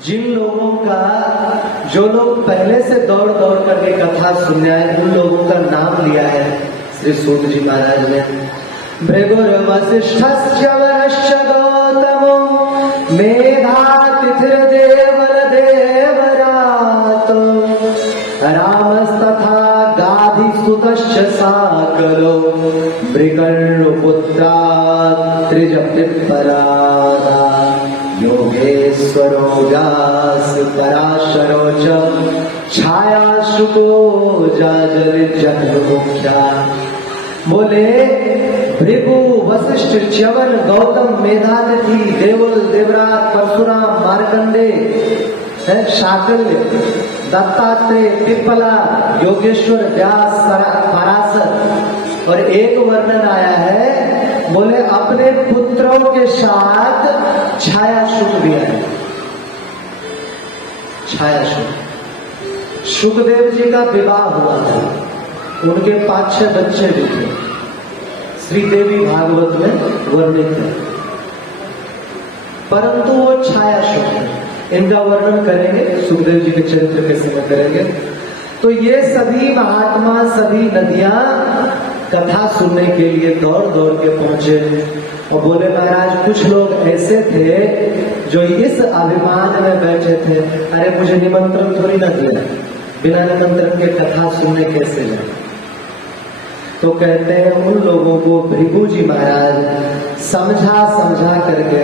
जिन लोगों का, जो लोग पहले से दौड़ दौड़ करके कथा सुनने आए, उन लोगों का नाम लिया है श्री सूत जी महाराज ने। भृगुर वसिष्ठस्य वरश्च गौतमो मेधातिथिर्देवल देवरातो रामस्तथा गाधिसुतश्च साकलो मृगर्पुत्रा त्रिजपिपराधा योगेश्वरो व्यास पराशरो च छायाशुको जाजलिर्जन्मुख्या। बोले भृगु वशिष्ठ च्यवन गौतम मेधातिथि देवल देवराज परशुराम मार्कंडे शाकल्य दत्तात्रेय पिप्पला योगेश्वर व्यास पराशर। और एक वर्णन आया है, बोले अपने पुत्रों के साथ छायाशुक भी है। छायाशुक सुखदेव जी का विवाह हुआ था, उनके 5-6 बच्चे भी थे, श्रीदेवी भागवत में वर्णित है। परंतु वो छायाशुक है, इनका वर्णन करेंगे सुखदेव जी के चरित्र के समय करेंगे। तो ये सभी महात्मा, सभी नदियां कथा सुनने के लिए दौड़ दौड़ के पहुंचे और बोले महाराज कुछ लोग ऐसे थे जो इस अभिमान में बैठे थे, अरे मुझे निमंत्रण थोड़ी ना दिया, बिना निमंत्रण के कथा सुनने कैसे जाए। तो कहते हैं उन लोगों को भृगु जी महाराज समझा समझा करके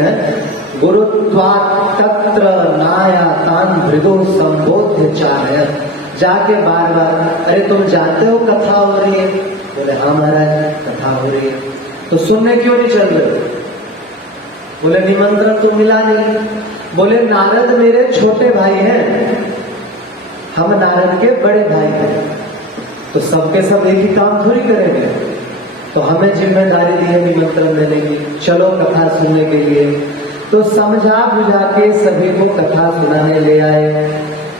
गुरुत्वात् तत्र नाया तान भृगु संबोध्य चाहे, जाके बार बार, अरे तुम जानते हो कथा हो रही है? बोले हाँ महाराज कथा हो रही है। तो सुनने क्यों नहीं चल रहे? बोले निमंत्रण तो मिला नहीं। बोले नारद मेरे छोटे भाई हैं, हम नारद के बड़े भाई हैं, तो सबके सब एक ही काम थोड़ी करेंगे, तो हमें जिम्मेदारी दी है निमंत्रण देने की, चलो कथा सुनने के लिए। तो समझा बुझा के सभी को कथा सुनाने ले आए।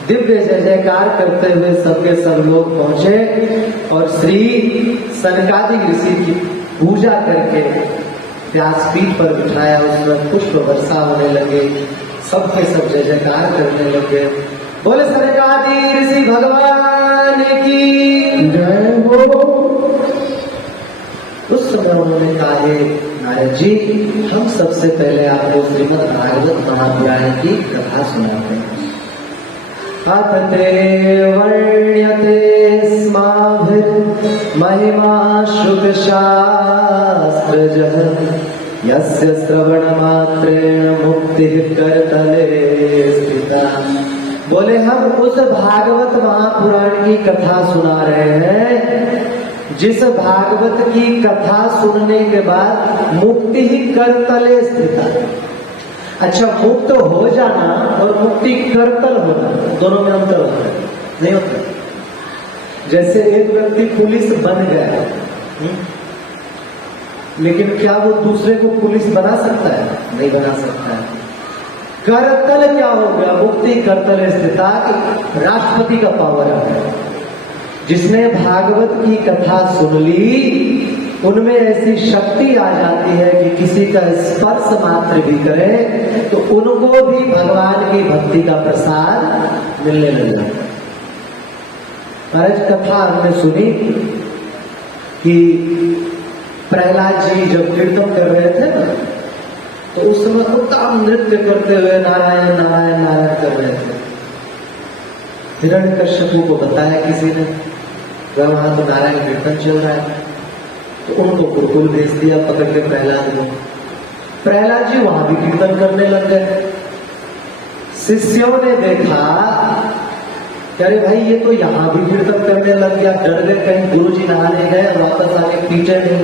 दिव्य जय जयकार करते हुए सबके सब लोग पहुंचे और श्री सनकादिक ऋषि की पूजा करके व्यासपीठ पर बिठाया। उसमें पुष्प वर्षा होने लगे, सबके सब जय जयकार करने लगे। बोले सनकादिक ऋषि भगवान की जय हो। उस समय उन्होंने कहा है नारद जी, हम सबसे पहले आपको श्रीमद् भागवत महापुराण की कथा सुनाते हैं। अतते वर्ण्यते स्माभिर्महिमा शुकशास्त्रजः यस्य श्रवणमात्रेण मुक्तिः करतले स्थिता। बोले हम उस भागवत महापुराण की कथा सुना रहे हैं जिस भागवत की कथा सुनने के बाद मुक्ति ही करतले स्थिता। अच्छा, मुक्त हो जाना और मुक्ति करतल होना दोनों में अंतर होता है, नहीं होता? जैसे एक व्यक्ति पुलिस बन गया, लेकिन क्या वो दूसरे को पुलिस बना सकता है? नहीं बना सकता है। करतल क्या हो गया? मुक्ति करतल स्थिता, राष्ट्रपति का पावर है। जिसने भागवत की कथा सुन ली उनमें ऐसी शक्ति आ जाती है कि किसी का स्पर्श मात्र भी करे तो उनको भी भगवान की भक्ति का प्रसाद मिलने लगा। महाराज कथा हमने सुनी कि प्रहलाद जी जब कीर्तन कर रहे थे ना, तो उस समय उत्तम नृत्य करते हुए नारायण नारायण नारायण कर रहे थे। हिरण्यकश्यप को बताया किसी ने, वहां तो नारायण कीर्तन चल रहा है, तो उनको गुरुकुल भेज दिया पकड़ के प्रहलाद को। प्रहलाद जी वहां भी कीर्तन करने लग गए। शिष्यों ने देखा कि अरे भाई ये तो यहां भी कीर्तन करने लग गया, डर गए कहीं गुरु जी नहाने गए वापस आके पीटे नहीं।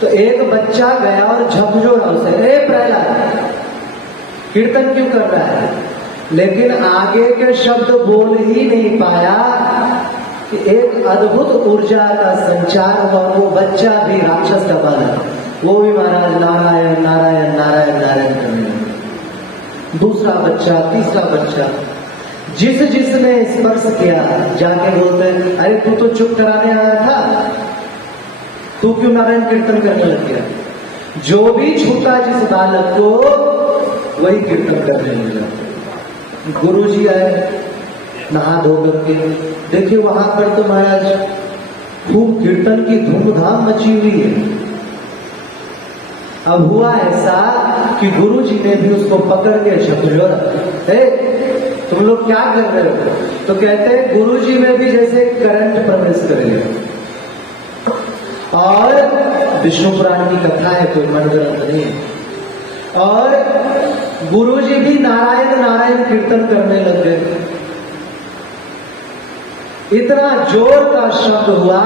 तो एक बच्चा गया और झकझोरा उसे, अरे प्रहलाद कीर्तन क्यों कर रहा है? लेकिन आगे के शब्द बोल ही नहीं पाया कि एक अद्भुत ऊर्जा का संचार हुआ। वो बच्चा भी राक्षस का बालक, वो भी महाराज नारायण नारायण नारायण नारायण करने लगा। दूसरा बच्चा, तीसरा बच्चा, जिसने स्पर्श किया जाके बोलते, अरे तू तो चुप कराने आया था, तू क्यों नारायण कीर्तन करने लग गया? जो भी छूता जिस बालक को वही कीर्तन करने लगा। गुरुजी आए नहा धो करके, देखिए वहां पर तो महाराज खूब कीर्तन की धूमधाम मची हुई है। अब हुआ ऐसा कि गुरुजी ने भी उसको पकड़ के झकझोर, तुम लोग क्या कर रहे हो? तो कहते हैं गुरुजी में भी जैसे करंट प्रवेश कर गया। और विष्णु पुराण की कथा है, कोई मन ग्रंथ नहीं है। और गुरुजी भी नारायण नारायण कीर्तन करने लग गए। इतना जोर का शब्द हुआ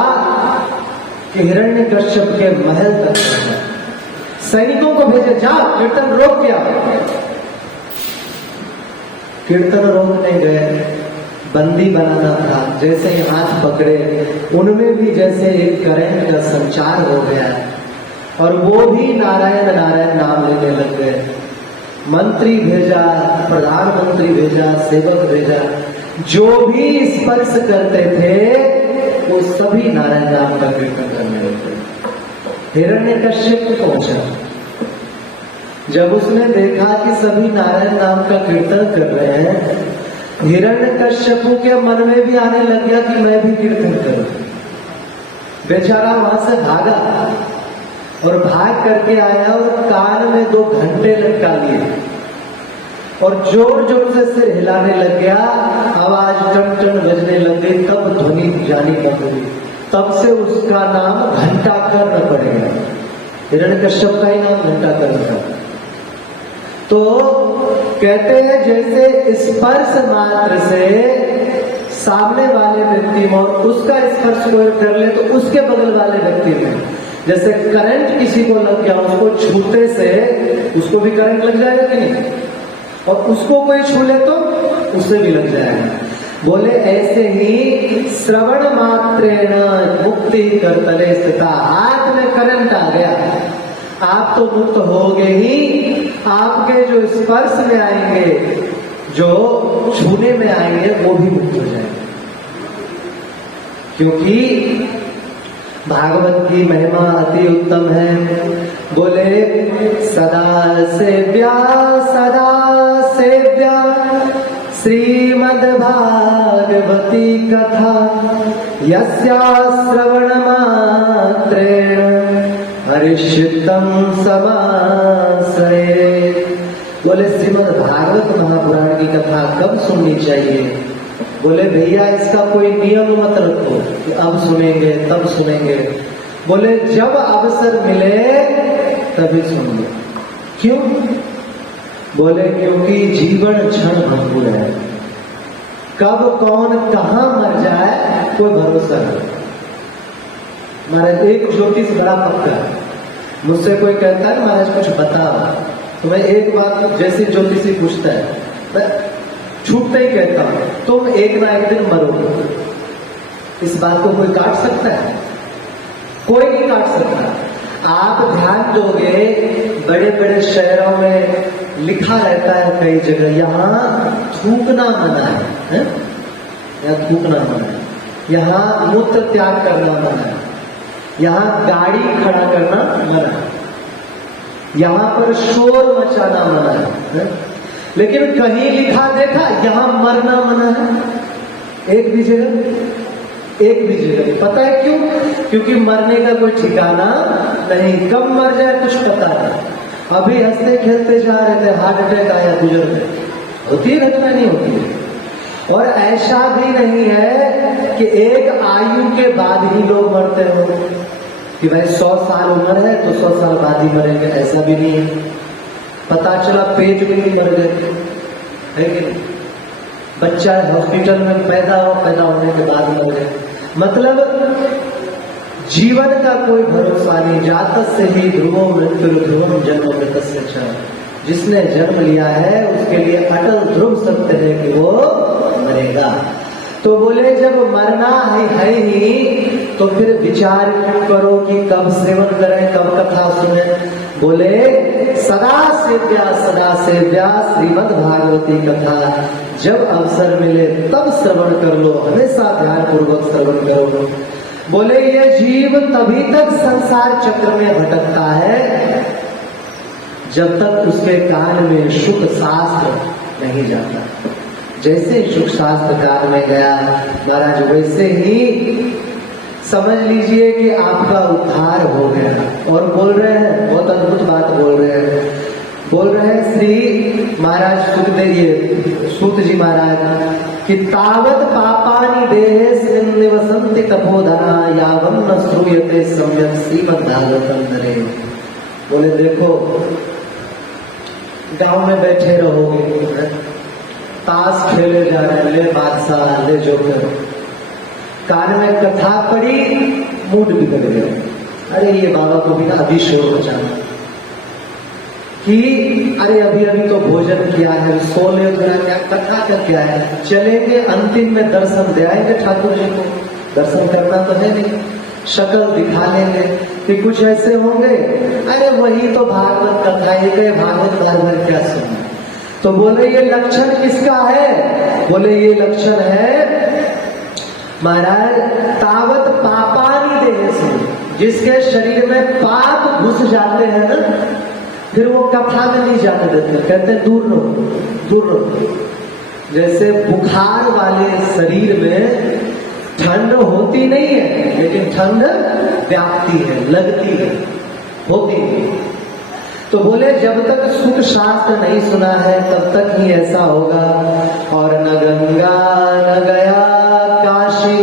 कि हिरण्यकश्यप के महल तक पहुंचा। सैनिकों को भेजे, जाओ कीर्तन रोक के आओ। कीर्तन रोकने गए, बंदी बनाना था, जैसे ही हाथ पकड़े उनमें भी जैसे एक करंट का संचार हो गया और वो भी नारायण नारायण नाम लेने लग गए। मंत्री भेजा, प्रधानमंत्री भेजा, सेवक भेजा, जो भी स्पर्श करते थे वो सभी नारायण नाम का कीर्तन करने लगे। हिरण्यकश्यप पहुंचा, जब उसने देखा कि सभी नारायण नाम का कीर्तन कर रहे हैं, हिरण्यकश्यप के मन में भी आने लग गया कि मैं भी कीर्तन करूं। बेचारा वहां से भागा और भाग करके आया और कान में 2 घंटे लटका लिए और जोर जोर से सिर हिलाने लग गया। आवाज टन टन बजने लग गई, तब ध्वनि जानी बंद हुई। तब से उसका नाम घंटाकर पड़ गया। हिरण्यकश्यप का ही नाम घंटाकर था। तो कहते हैं जैसे स्पर्श मात्र से सामने वाले व्यक्ति में और उसका स्पर्श कोई कर ले तो उसके बगल वाले व्यक्ति में, जैसे करंट किसी को लग गया, उसको छूते से उसको भी करंट लग जाएगा कि नहीं, और उसको कोई छू ले तो उससे भी लग जाएगा। बोले ऐसे ही श्रवण मात्रेण मुक्ति करतले स्थिता, हाथ में करंट आ गया, आप तो मुक्त होगे ही, आपके जो स्पर्श में आएंगे, जो छूने में आएंगे, वो भी मुक्त हो जाएंगे। क्योंकि भागवत की महिमा अति उत्तम है। बोले सदा सेव्या श्रीमद् भागवती कथा यस्या श्रवण मात्रेण हरिषितम समाश्रये। बोले श्रीमद् भागवत महापुराण की कथा कब सुननी चाहिए? बोले भैया इसका कोई नियम मत रखो कि अब सुनेंगे तब सुनेंगे। बोले जब अवसर मिले तभी सुन लो। क्यों? बोले क्योंकि जीवन क्षण भंगुर है, कब कौन कहां मर जाए कोई भरोसा नहीं। महाराज एक ज्योतिष बड़ा पक्का है, मुझसे कोई कहता है महाराज कुछ बताओ, तो मैं एक बात जैसे ज्योतिषी पूछता है मैं छूटते ही कहता हूं तुम एक ना एक दिन मरोगे। इस बात को कोई काट सकता है? कोई नहीं काट सकता। आप ध्यान दोगे, बड़े बड़े शहरों में लिखा रहता है कई जगह, यहाँ थूकना मना है, यहाँ थूकना मना है, यहाँ मूत्र त्याग करना मना है, यहाँ गाड़ी खड़ा करना मना है, यहाँ पर शोर मचाना मना है। लेकिन कहीं लिखा देखा यहाँ मरना मना है? एक भी जगह। पता है क्यों? क्योंकि मरने का कोई ठिकाना नहीं, कब मर जाए कुछ पता नहीं। अभी हंसते खेलते जा रहे थे, हार्ट अटैक आया, गुजर गए। होती है घटना? नहीं होती है। और ऐसा भी नहीं है कि एक आयु के बाद ही लोग मरते हो कि भाई 100 साल उम्र है तो 100 साल बाद ही मरेंगे, ऐसा भी नहीं है। पता चला पेट में ही मर गए, है कि नहीं? बच्चा हॉस्पिटल में पैदा होने के बाद मर गए। मतलब जीवन का कोई भरोसा नहीं। जातक से ही ध्रुवो मृत्यु ध्रुवम जन्म मृतस्य च। जिसने जन्म लिया है उसके लिए अटल ध्रुव सत्य है कि वो मरेगा। तो बोले जब मरना है ही तो फिर विचार क्यों करो कि कब सेवन करें, कब कथा सुने। बोले सदा सेव्या श्रीमद् भागवती कथा, जब अवसर मिले तब श्रवण कर लो, हमेशा ध्यान पूर्वक श्रवण करो। बोले ये जीव तभी तक संसार चक्र में भटकता है जब तक उसके कान में शुद्ध शास्त्र नहीं जाता। जैसे सुख शास्त्र कान में गया महाराज वैसे ही समझ लीजिए कि आपका उद्धार हो गया। और बोल रहे हैं, बहुत अद्भुत बात बोल रहे हैं श्री महाराज सूत जी महाराज कि तावत पापानि देहे निवसन्ति तपोधना यावं न श्रूयते सम्यक श्रीमद्भागवतम नरे। बोले देखो गांव में बैठे रहोगे, ताश खेले जा रहे, ले बादशाह ले जोकर, कान में कथा पड़ी, मूड बिगड़ गया। अरे ये बाबा को भी ना अभी शोर बचाना कि अरे अभी तो भोजन किया है, सो ले क्या कथा का क्या है, चलेंगे अंतिम में दर्शन दे आएंगे ठाकुर जी को। दर्शन करना तो है नहीं, शक्ल दिखा लेंगे कि कुछ ऐसे होंगे, अरे वही तो भागवत कथा ही गए, भागवत भर क्या सुनना। तो बोले ये लक्षण किसका है? बोले ये लक्षण है महाराज तावत पापानि देहे से, जिसके शरीर में पाप घुस जाते हैं ना, फिर वो कथा में नहीं जाने देते, कहते दूर रहो। जैसे बुखार वाले शरीर में ठंड होती नहीं है, लेकिन ठंड व्यापती है, लगती है, होती है। तो बोले जब तक सुख शास्त्र नहीं सुना है तब तक ही ऐसा होगा। और न गंगा न गया काशी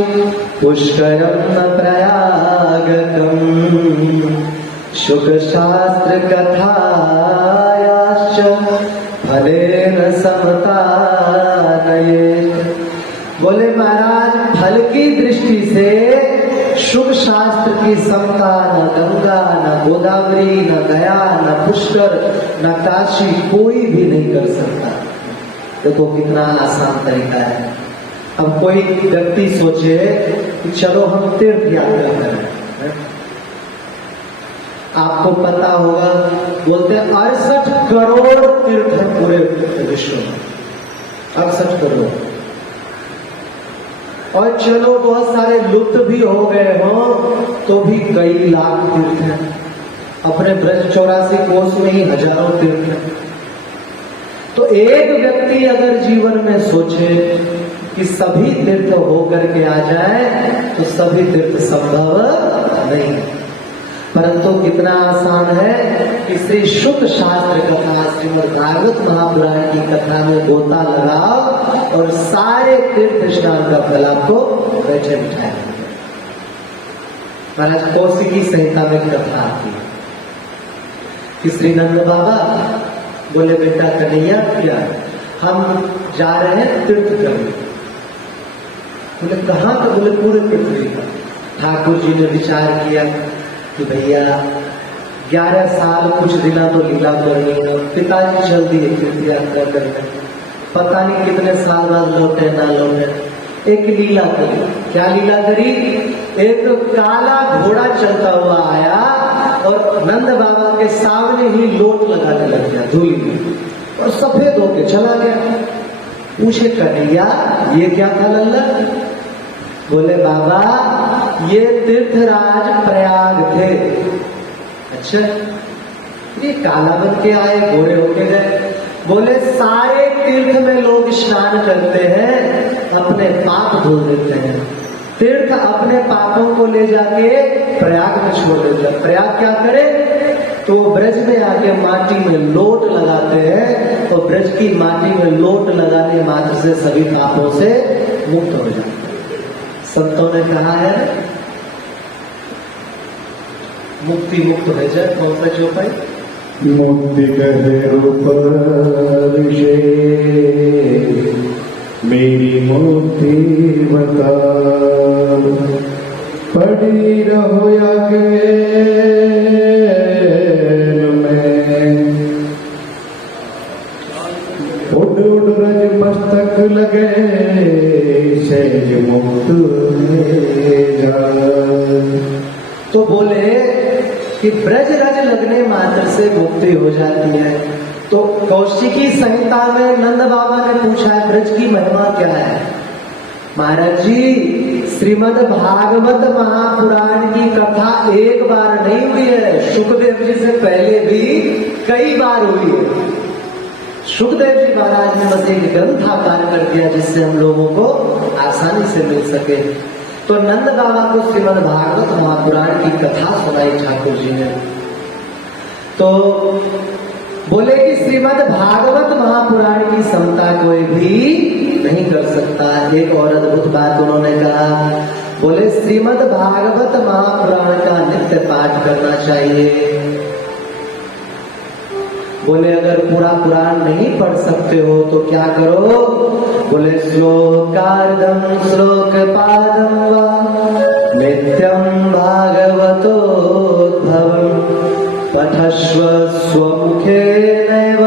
पुष्करम न प्रयागकम सुख शास्त्र कथायाश्च फलेन समता नये। बोले महाराज फल की दृष्टि से शुभ शास्त्र की समता न गंगा न गोदावरी न गया न पुष्कर न काशी कोई भी नहीं कर सकता। देखो कितना आसान तरीका है। अब कोई व्यक्ति सोचे कि चलो हम तीर्थ यात्रा करें, आपको पता होगा बोलते हैं 68 करोड़ तीर्थ है पूरे विश्व में, 68 करोड़। और चलो बहुत सारे लुप्त भी हो गए हो तो भी कई लाख तीर्थ हैं। अपने ब्रज 84 कोस में ही हजारों तीर्थ हैं। तो एक व्यक्ति अगर जीवन में सोचे कि सभी तीर्थ होकर के आ जाए तो सभी तीर्थ संभव नहीं, परंतु कितना आसान है कि श्री शुद्ध शास्त्र कथा श्रीमद् भागवत महापुराण की कथा में गोता लगाओ और सारे तीर्थ स्नान का फल आपको बैठे बिठाए। महाराज कौशिकी संहिता में कथा आती है कि श्री नंद बाबा बोले बेटा कन्हैया क्या हम जा रहे हैं तीर्थ करने। बोले कहाँ? तो बोले पूरे पृथ्वी का। ठाकुर जी ने विचार किया कि भैया 11 साल कुछ दिना तो लीला करनी है, पिताजी चल दिए तीर्थ यात्रा करने, पता नहीं कितने साल बाद लौटे ना लौटे। एक लीला करी। क्या लीला करी? एक काला घोड़ा चलता हुआ आया और नंद बाबा के सामने ही लोट लगाने लग गया धूली में और सफेद होके चला गया। पूछे कन्हैया ये क्या था लल्ला? बोले बाबा ये तीर्थराज प्रयाग थे। अच्छा, ये काला बन के आए, गोरे होके गए। बोले सारे तीर्थ में लोग स्नान करते हैं, अपने पाप धो देते हैं। तीर्थ अपने पापों को ले जाके प्रयाग में छोड़ देते हैं। प्रयाग क्या करे? तो ब्रज में आके माटी में लोट लगाते हैं, तो ब्रज की माटी में लोट लगाने मात्र से सभी पापों से मुक्त हो जाते हैं। संतों ने कहा है मुक्ति मुक्त हो जाए। कौन सा चौपाई? मुक्ति कहे रूप ऋषे मेरी मुक्ति बता, पड़ी रहो आगे में, उड़ उड़ रज मस्तक लगे सहज मुक्त जा। तो बोले कि ब्रज रज लगने मात्र से मुक्ति हो जाती है। तो कौशिकी संहिता में नंद बाबा ने पूछा है ब्रज की महिमा क्या है? महाराज जी श्रीमद् भागवत महापुराण की कथा एक बार नहीं हुई है, सुखदेव जी से पहले भी कई बार हुई है। सुखदेव जी महाराज ने बस एक ग्रंथाकार कर दिया जिससे हम लोगों को आसानी से मिल सके। तो नंद बाबा को श्रीमद् भागवत महापुराण की कथा सुनाई ठाकुर जी ने। तो बोले कि श्रीमद् भागवत महापुराण की समता कोई भी नहीं कर सकता। एक और अद्भुत बात उन्होंने कहा, बोले श्रीमद् भागवत महापुराण का नित्य पाठ करना चाहिए। बोले अगर पूरा पुराण नहीं पढ़ सकते हो तो क्या करो? बोले श्लोकार्धम श्लोक पादम वा नित्यं भागवतोद्भवम् पठस्व स्वमुखेनैव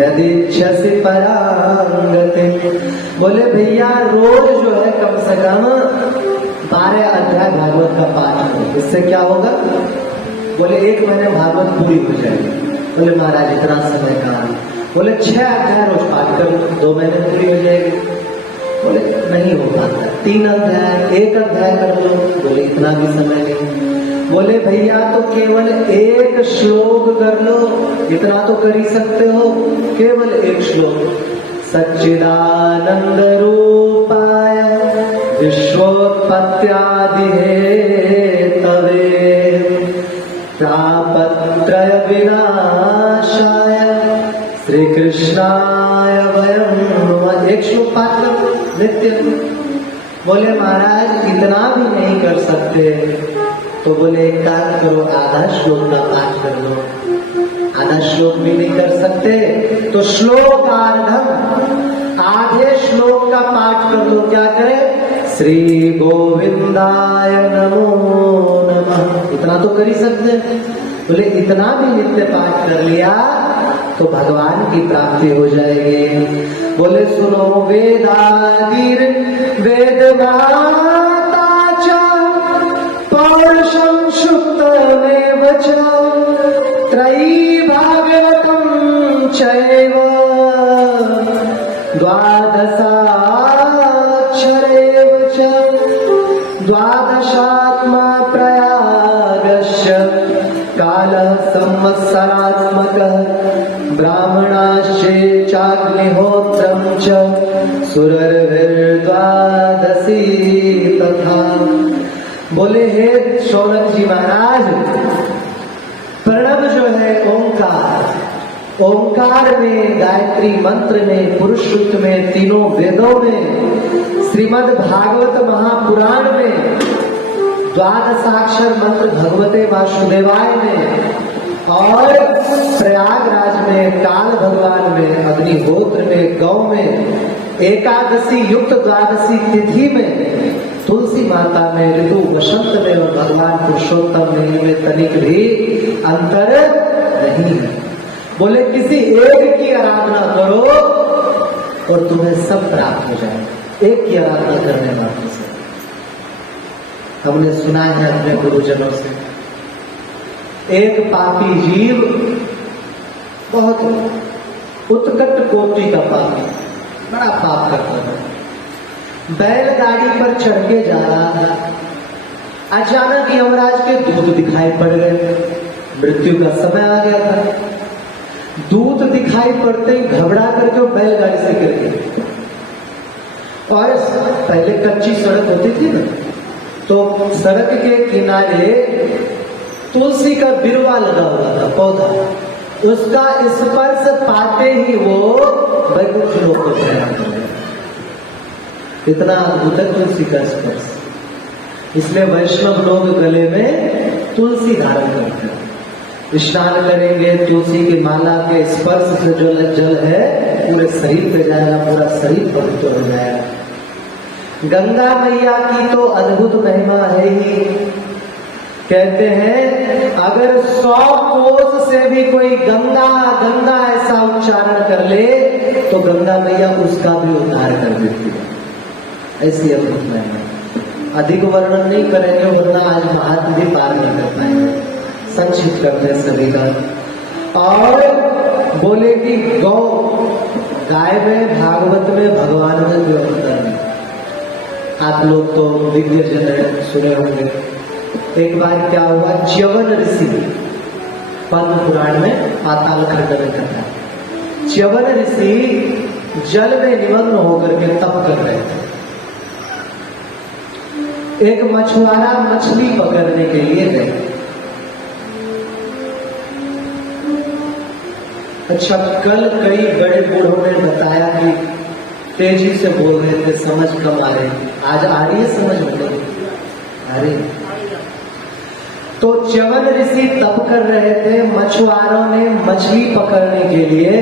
यदिच्छसि परांगतिम्। बोले भैया रोज जो है कम से कम 12 अध्याय भागवत का पाठ करो। इससे क्या होगा? बोले 1 महीने भागवत पूरी हो जाएगी। बोले महाराज इतना समय कहाँ? बोले 6 अध्याय रोज पाठ करो, 2 महीने पूरी हो जाएगी। बोले नहीं हो पाता, 3 अध्याय 1 अध्याय कर लो। बोले इतना भी समय नहीं। बोले भैया तो केवल 1 श्लोक कर लो, इतना तो कर ही सकते हो। केवल 1 श्लोक। सच्चिदानंद रूपाय विश्वोत्पत्त्यादि हेतवे तापत्रय विनाशाय श्री कृष्णाय वयं नमः। 1 श्लोक पाठ करो नित्य। बोले महाराज इतना भी नहीं कर सकते तो बोले एक काम करो, आधा श्लोक का पाठ कर लो। आधा श्लोक भी नहीं कर सकते तो श्लोकार्धम, आधे श्लोक का पाठ कर लो। क्या करें? श्री गोविंदाय नमो नमः। इतना तो कर ही सकते। बोले इतना भी नित्य पाठ कर लिया तो भगवान की प्राप्ति हो जाएगी। बोले सुनो वेदादीर वेद पौरुषं शुक्तमेव च त्रयी भागवतं चैव द्वादशाक्षरेव च द्वादशात्मा प्रयागस्य कालः संवत्सरात्मकः ब्राह्मणाश्चे चाग्निहोत्रं च सुरर्भिर्द्वादशी तथा। बोले हे शौनक जी महाराज, प्रणव जो है ओंकार, ओंकार में, गायत्री मंत्र में, पुरुष सूक्त में, तीनों वेदों में, श्रीमद् भागवत महापुराण में, द्वादशाक्षर मंत्र भगवते वासुदेवाय में और प्रयागराज में, काल भगवान में, अग्निहोत्र में, गौ में, एकादशी युक्त द्वादशी तिथि में, तुलसी माता में, ऋतु वसंत में और भगवान पुरुषोत्तम में तनिक भी अंतर नहीं है। बोले किसी एक की आराधना करो और तुम्हें सब प्राप्त हो जाए। एक की आराधना करने वाले से हमने सुना है अपने गुरुजनों से, एक पापी जीव, बहुत उत्कट कोटि का पापी, बड़ा पाप करता है, बैलगाड़ी पर चढ़ के जा रहा था। अचानक यमराज के दूत दिखाई पड़ गए। मृत्यु का समय आ गया था। दूत दिखाई पड़ते ही घबरा करके वो बैलगाड़ी से गिर गए। और पहले कच्ची सड़क होती थी ना, तो सड़क के किनारे तुलसी का बिरवा लगा हुआ था, पौधा। उसका स्पर्श पाते ही वो वैकुंठ लोक को प्रयाण कर गया। इतना अद्भुत है तुलसी का स्पर्श। इसलिए वैष्णव लोग गले में तुलसी धारण करते हैं। स्नान करेंगे, तुलसी की माला के स्पर्श से जो जल है पूरे शरीर पे जाएगा, पूरा शरीर पवित्र हो जाएगा। गंगा मैया की तो अद्भुत महिमा है ही। कहते हैं अगर 100 कोस से भी कोई गंगा गंगा ऐसा उच्चारण कर ले तो गंगा मैया उसका भी उद्धार कर देती है। ऐसी अद्भुत महिमा। अधिक वर्णन नहीं करेंगे वरना आज महात्म भी पार नहीं कर पाएंगे। संक्षिप्त करते हैं सभी का। और बोले कि गौ, गाय में, भागवत में, भगवान में जो अंतर है। आप लोग तो दिव्य जन सुने होंगे। एक बार क्या हुआ, च्यवन ऋषि पद्म पुराण में पाताल खंड में कथा, च्यवन ऋषि जल में निमग्न होकर के तप कर रहे थे। एक मछुआरा मछली पकड़ने के लिए गए। अच्छा, कल कई बड़े बूढ़ों ने बताया कि तेजी से बोल रहे थे, समझ कम आ रही। आज आ रही है समझ में? अरे, तो च्यवन ऋषि तप कर रहे थे। मछुआरों ने मछली पकड़ने के लिए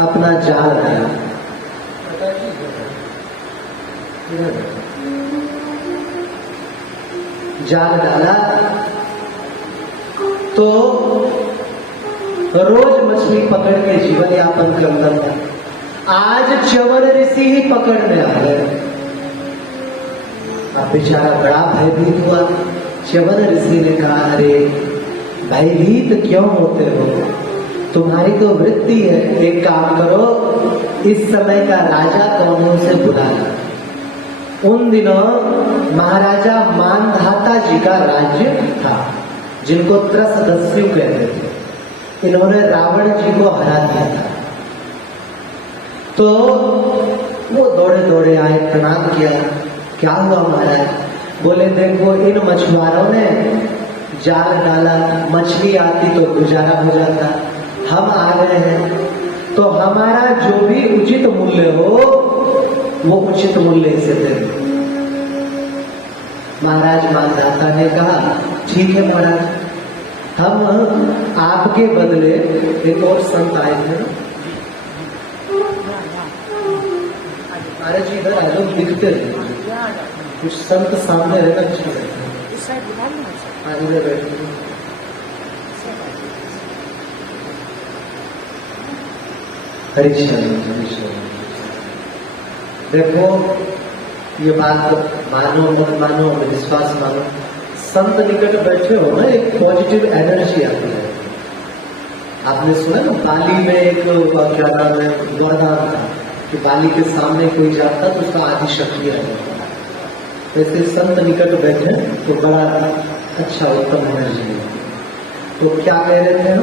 अपना जाल डाला। जाल डाला तो रोज मछली पकड़ के जीवन यापन करता था। आज च्यवन ऋषि ही पकड़ने आ गए। अब बेचारा बड़ा भयभीत हुआ। च्यवन ऋषि ने कहा, अरे भयभीत क्यों होते हो, तुम्हारी तो वृत्ति है। एक काम करो, इस समय का राजा कौन है उसे बुला लो। उन दिनों महाराजा मानधाता जी का राज्य था, जिनको त्रसदस्यु कहते थे। इन्होंने रावण जी को हरा दिया था। तो वो दौड़े दौड़े आए, प्रणाम किया। क्या हुआ महाराज? बोले, देखो इन मछुआरों ने जाल डाला, मछली आती तो गुजारा हो जाता, हम आ गए हैं, तो हमारा जो भी उचित मूल्य हो वो उचित मूल्य से दे। महाराज मानधाता ने कहा, ठीक है महाराज, हम आपके बदले, एक और संत आए थे। महाराज जी इधर आ जाओ, दिखते रहे। कुछ संत सामने रहना अच्छा रहता है। इधर बैठे। हरीश्वर, देखो ये बात मानो मत मानो, विश्वास मानो, संत निकट बैठे हो ना, एक पॉजिटिव एनर्जी आती है। आपने सुना ना, बाली में एक क्या नाम है, वरदान था कि बाली के सामने कोई जाता तो उसका आदि शक्ति रहता। वैसे संत निकट बैठे तो बड़ा अच्छा उत्तम एनर्जी है। तो क्या कह रहे थे हम?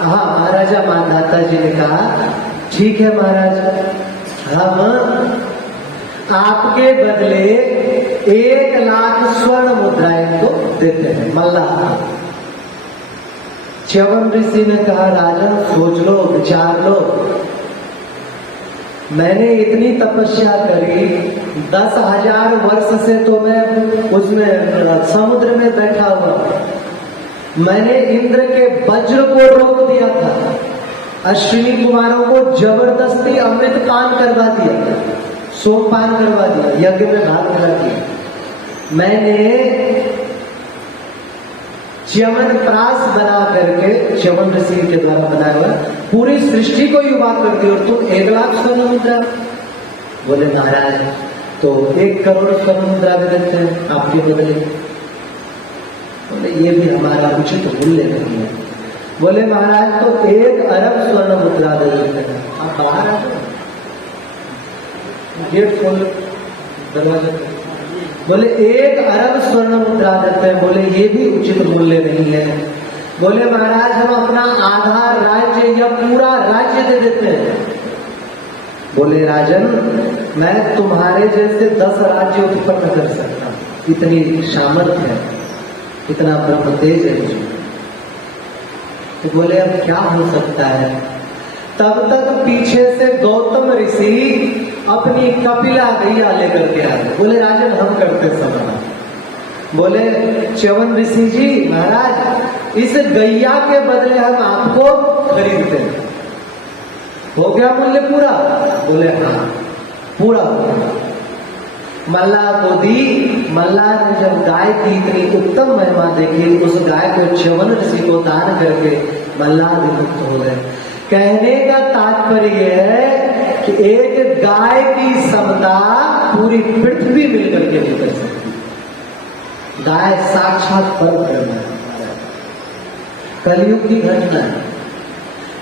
हाँ, महाराजा मानधाता जी ने कहा, ठीक है महाराज, हम आपके बदले 1,00,000 स्वर्ण मुद्राएं को देते हैं, मल्लाह। च्यवन ऋषि ने कहा, राजन सोच लो, विचार लो, मैंने इतनी तपस्या करी, 10,000 वर्ष से तो मैं उसमें समुद्र में बैठा हुआ। मैंने इंद्र के वज्र को रोक दिया था, अश्विनी कुमारों को जबरदस्ती अमृत पान करवा दिया, सोमपान करवा दिया, यज्ञ में भाग करा दिया। मैंने च्यवन प्रास बना करके, च्यवन ऋषि के द्वारा बनाया हुआ, पूरी सृष्टि को युवा कर दी, और तुम 1,00,000 स्वर्ण मुद्रा? बोले महाराज, तो 1 करोड़ स्वर्ण मुद्रा दे देते हैं आपके बदले। बोले ये भी हमारा उचित मूल्य नहीं है। बोले महाराज, तो 1 अरब स्वर्ण मुद्रा दे देते हैं। आप बाहर आ जाओ, गेट खोल, दरवाजा। बोले 1 अरब स्वर्ण मुद्रा देते हैं। बोले ये भी उचित मूल्य नहीं है। बोले महाराज, हम अपना आधा राज्य या पूरा राज्य दे देते हैं। बोले राजन, मैं तुम्हारे जैसे 10 राज्य उत्पन्न कर सकता हूं, इतनी सामर्थ्य है, इतना ब्रह्म तेज है मुझे। तो बोले अब क्या हो सकता है? तब तक पीछे से गौतम ऋषि अपनी कपिला गैया लेकर के आ गए। बोले राजन, हम करते समय। बोले च्यवन ऋषि जी, महाराज, इस गैया के बदले हम आपको खरीदते हैं। हो गया मूल्य पूरा? बोले हाँ, पूरा हो गया। मल्लाह को दी। मल्लाह ने जब गाय की इतनी उत्तम महिमा देखी, उस गाय को च्यवन ऋषि को दान करके मल्लाह विमुक्त हो गए। कहने का तात्पर्य है कि एक गाय की समता पूरी पृथ्वी मिलकर के नहीं कर सकती। गाय साक्षात परब्रह्म है। कलयुग की घटना है।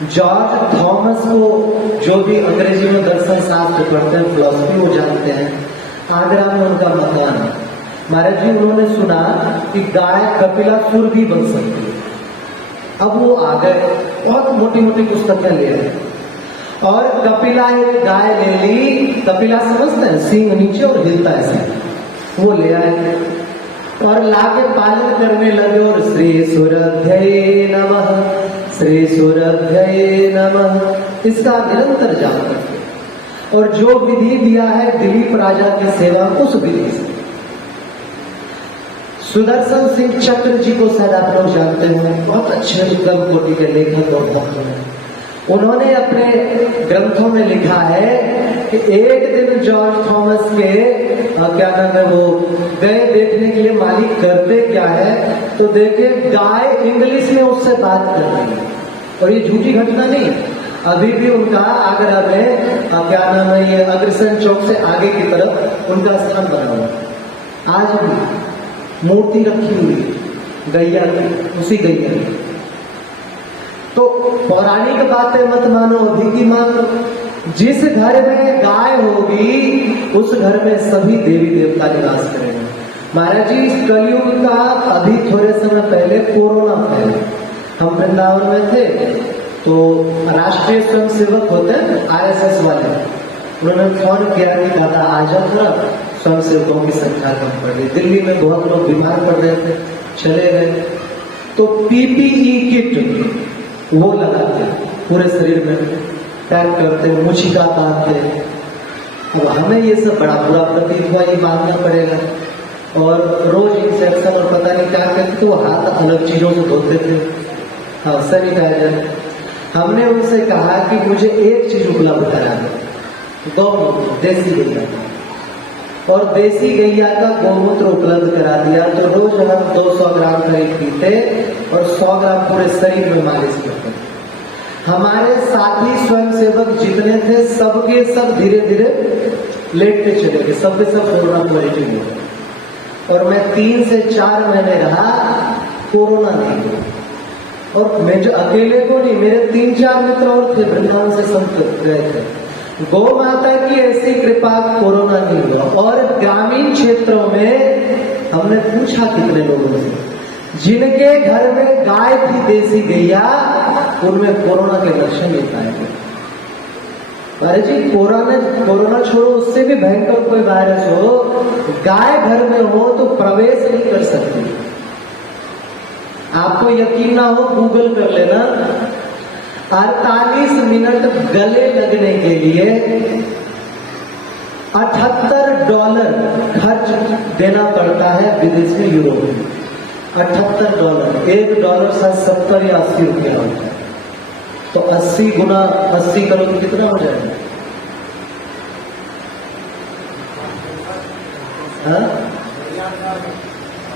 जॉर्ज थॉमस को, जो भी अंग्रेजी में दर्शन शास्त्र पढ़ते हैं, फिलॉसफी वो जानते हैं, आगरा में उनका मकान है। महाराज जी, उन्होंने सुना कि गाय कपिलासुर भी बन सकती है। अब वो आ गए, बहुत मोटी मोटी पुस्तकें ले आए और कपिला एक गाय ले ली। कपिला समझते हैं, सींग नीचे और हिलता है ऐसे, वो ले आए और लाके पालन करने लगे। और श्री सूरभ्यै नमः, श्री सूरभ्यै नमः, इसका निरंतर जाप करते। और जो विधि दिया है दिलीप राजा की सेवा, उस विधि से सुदर्शन सिंह चक्र जी को शायद आप लोग जानते हो, बहुत अच्छे उत्तम कोटि के लेखक और भक्त हैं। उन्होंने अपने ग्रंथों में लिखा है कि एक दिन जॉर्ज थॉमस के क्या नाम है, वो गए देखने के लिए, मालिक करते क्या है, तो देखे गाय इंग्लिश में उससे बात कर रही है। और ये झूठी घटना नहीं, अभी भी उनका आगरा में क्या नाम है, ये अग्रसेन चौक से आगे की तरफ उनका स्थान बना हुआ। आज भी मूर्ति रखी हुई गैया की, उसी गैया की। तो पौराणिक बातें मत मानो, अभी की मान लो। जिस घर में गाय होगी उस घर में सभी देवी देवता निवास करेंगे। महाराज जी, इस कलयुग का अभी थोड़े समय पहले कोरोना फैला, हम वृंदावन में थे, तो राष्ट्रीय स्वयं सेवक होते हैं RSS वाले, उन्होंने फोन किया कि दादा आ जाओ, थोड़ा स्वयं सेवकों की संख्या कम पड़ गई। दिल्ली में बहुत लोग बीमार पड़ रहे थे, चले गए। तो PPE किट वो लगाते पूरे शरीर में, पैक करते, मुछिका बांधते। अब हमें ये सब बड़ा बुरा प्रतीत हुआ, ये मानना पड़ेगा। और रोज इंसेक्शन और पता नहीं क्या करते, तो हाथ अलग चीजों से धोते थे, हाँ सैनिटाइजर। हमने उनसे कहा कि मुझे एक चीज उपलब्ध करा दो, गौमूत्र, देसी गैया, और देसी गैया का गौमूत्र उपलब्ध करा दिया। तो रोज हम 200 ग्राम करीब पीते और 100 ग्राम पूरे शरीर में मालिश करते। हमारे साथी स्वयंसेवक जितने थे सबके सब धीरे धीरे लेटते चले गए, सबके सब कोरोना पॉजिटिव हुए। और मैं 3 से 4 महीने रहा, कोरोना नहीं हुआ। और मैं जो अकेले को नहीं, मेरे 3-4 मित्र और थे, वृंदावन से संत गए थे। गौ माता की ऐसी कृपा, कोरोना नहीं हुआ। और ग्रामीण क्षेत्रों में हमने पूछा कितने लोगों से, जिनके घर में गाय थी देसी गैया, उनमें कोरोना के लक्षण नहीं पाए गए। अरे जी, कोरोना छोड़ो, उससे भी भयंकर कोई वायरस हो, गाय घर में हो तो प्रवेश नहीं कर सकती। आपको यकीन ना हो, गूगल कर लेना, 48 मिनट गले लगने के लिए $78 खर्च देना पड़ता है विदेश में, यूरोप में। $78, $1 शायद 70 या 80 रुपया होता है। तो 80 गुना 80 करो तो कितना हो जाएगा?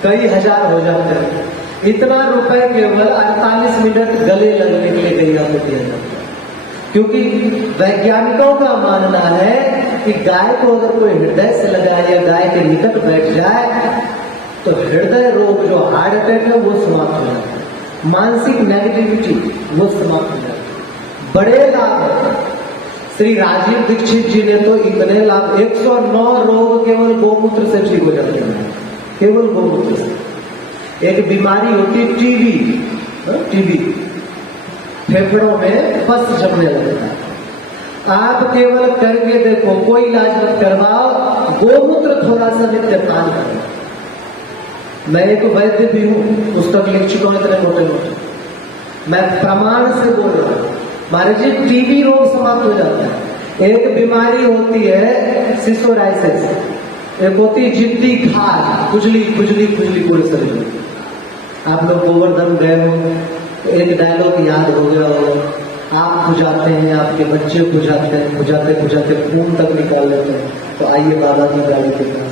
कई हजार हो जाते हैं। इतना रुपए केवल 48 मिनट गले लगने के लिए गैया को दिया जाता है। क्योंकि वैज्ञानिकों का मानना है कि गाय को अगर कोई हृदय से लगाए या गाय के निकट बैठ जाए तो हृदय रोग, जो हार्ट अटैक है, वो समाप्त हो जाता है। मानसिक नेगेटिविटी वो समाप्त हो जाती है। बड़े लाभ है। श्री राजीव दीक्षित जी ने तो इतने लाभ, 109 रोग केवल गौमूत्र से ठीक हो जाते हैं, केवल गौमूत्र से। एक बीमारी होती है टीबी, फेफड़ों में पस जमने लगता है। आप केवल करके देखो, कोई इलाज मत करवाओ, गौमूत्र थोड़ा सा नित्य पान करो। मैं एक वैद्य भी हूं, पुस्तक लिख चुका हूं इतने मोटे मोटे, मैं प्रमाण से बोल रहा हूं। महाराज जी, टीबी रोग समाप्त हो जाता है। एक बीमारी होती है सिसोराइसिस, एक होती है जिद्दी खाज, खुजली खुजली खुजली पूरे शरीर में। आप लोग गोवर्धन गए हो तो एक डायलॉग याद हो गया हो, आप खुजाते हैं, आपके बच्चे खुजाते हैं, खुजाते खुजाते खून तक निकाल लेते हैं, तो आइए बाबा की गाड़ी के पास।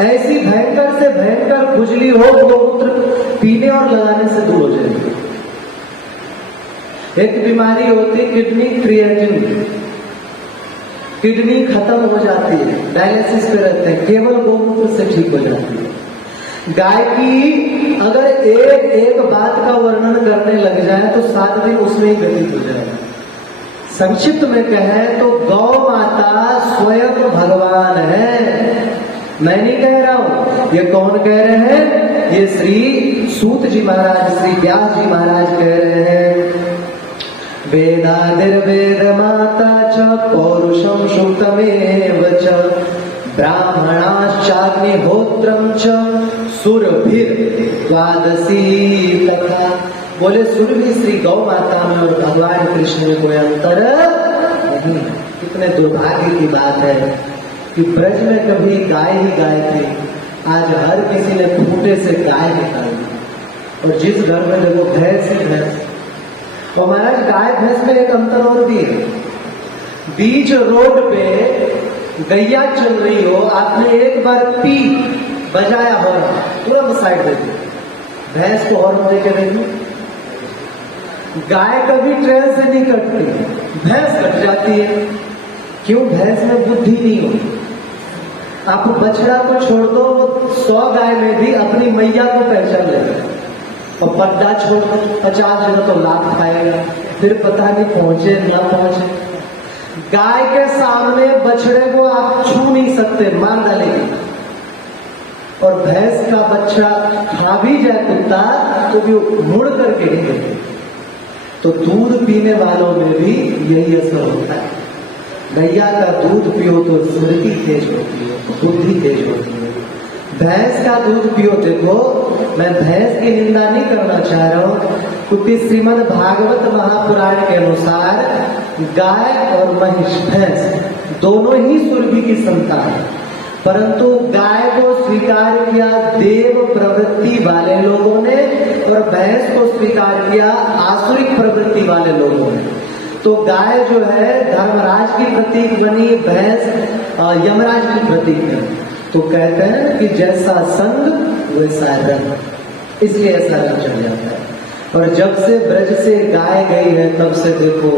ऐसी भयंकर से भयंकर खुजली हो, गौमूत्र पीने और लगाने से दूर हो जाएगी। एक बीमारी होती है किडनी क्रिएटिन, किडनी खत्म हो जाती है, डायलिसिस पे रहते हैं, केवल गौमूत्र से ठीक हो जाती है। गाय की अगर एक बात का वर्णन करने लग जाए तो 7 दिन उसमें ही व्यतीत हो जाएगा। संक्षिप्त में कहें तो गौ माता स्वयं भगवान है। मैं नहीं कह रहा हूं, ये कौन कह रहे हैं? ये श्री सूत जी महाराज, श्री व्यास जी महाराज कह रहे हैं, वेदादिर्वेद माता च पौरुषम सुतमेव च ब्राह्मणाश्चाग्निहोत्रम च सुरभिर द्वादशी कथा। बोले सुरभि श्री गौ माता में और भगवान कृष्ण में कोई अंतर नहीं। कितने दुर्भाग्य की बात है कि ब्रज में कभी गाय ही गाय थी, आज हर किसी ने खूंटे से गाय निकाल दी, और जिस घर में देखो भैंस ही भैंस। और महाराज गाय भैंस में एक अंतर और भी है। बीच रोड पे गैया चल रही हो, आपने एक बार पी बजाया हॉर्न, तुरंत साइड दे दी, भैंस को हॉर्न दे के देखो। गाय कभी ट्रेन से नहीं कटती, भैंस कट जाती है। क्यों? भैंस में बुद्धि नहीं होती। आप बछड़ा को छोड़ दो, 100 गाय में भी अपनी मैया को पहचान लेगा, और पट्टा छोड़ दो 50 जगह तो लात खाएगा, फिर पता नहीं पहुंचे ना पहुंचे। गाय के सामने बछड़े को आप छू नहीं सकते, मार डालेगी। और भैंस का बच्चा खा भी जाए कुत्ता तो भी मुड़ करके नहीं देते। तो दूध पीने वालों में भी यही असर होता है। गैया का दूध पियो तो स्मृति तेज होती है, बुद्धि तेज होती है। भैंस का दूध पियो, देखो मैं भैंस की निंदा नहीं करना चाह रहा हूं, क्योंकि श्रीमद् भागवत महापुराण के अनुसार गाय और महिष, भैंस दोनों ही सुरभि की संतान है, परंतु गाय को स्वीकार किया देव प्रवृत्ति वाले लोगों ने और भैंस को स्वीकार किया आसुरिक प्रवृत्ति वाले लोगों ने। तो गाय जो है धर्मराज की प्रतीक बनी, भैंस यमराज की प्रतीक है। तो कहते हैं कि जैसा संग वैसा रंग, इसलिए ऐसा रंग चढ़ जाता है। और जब से ब्रज से गाय गई है तब से देखो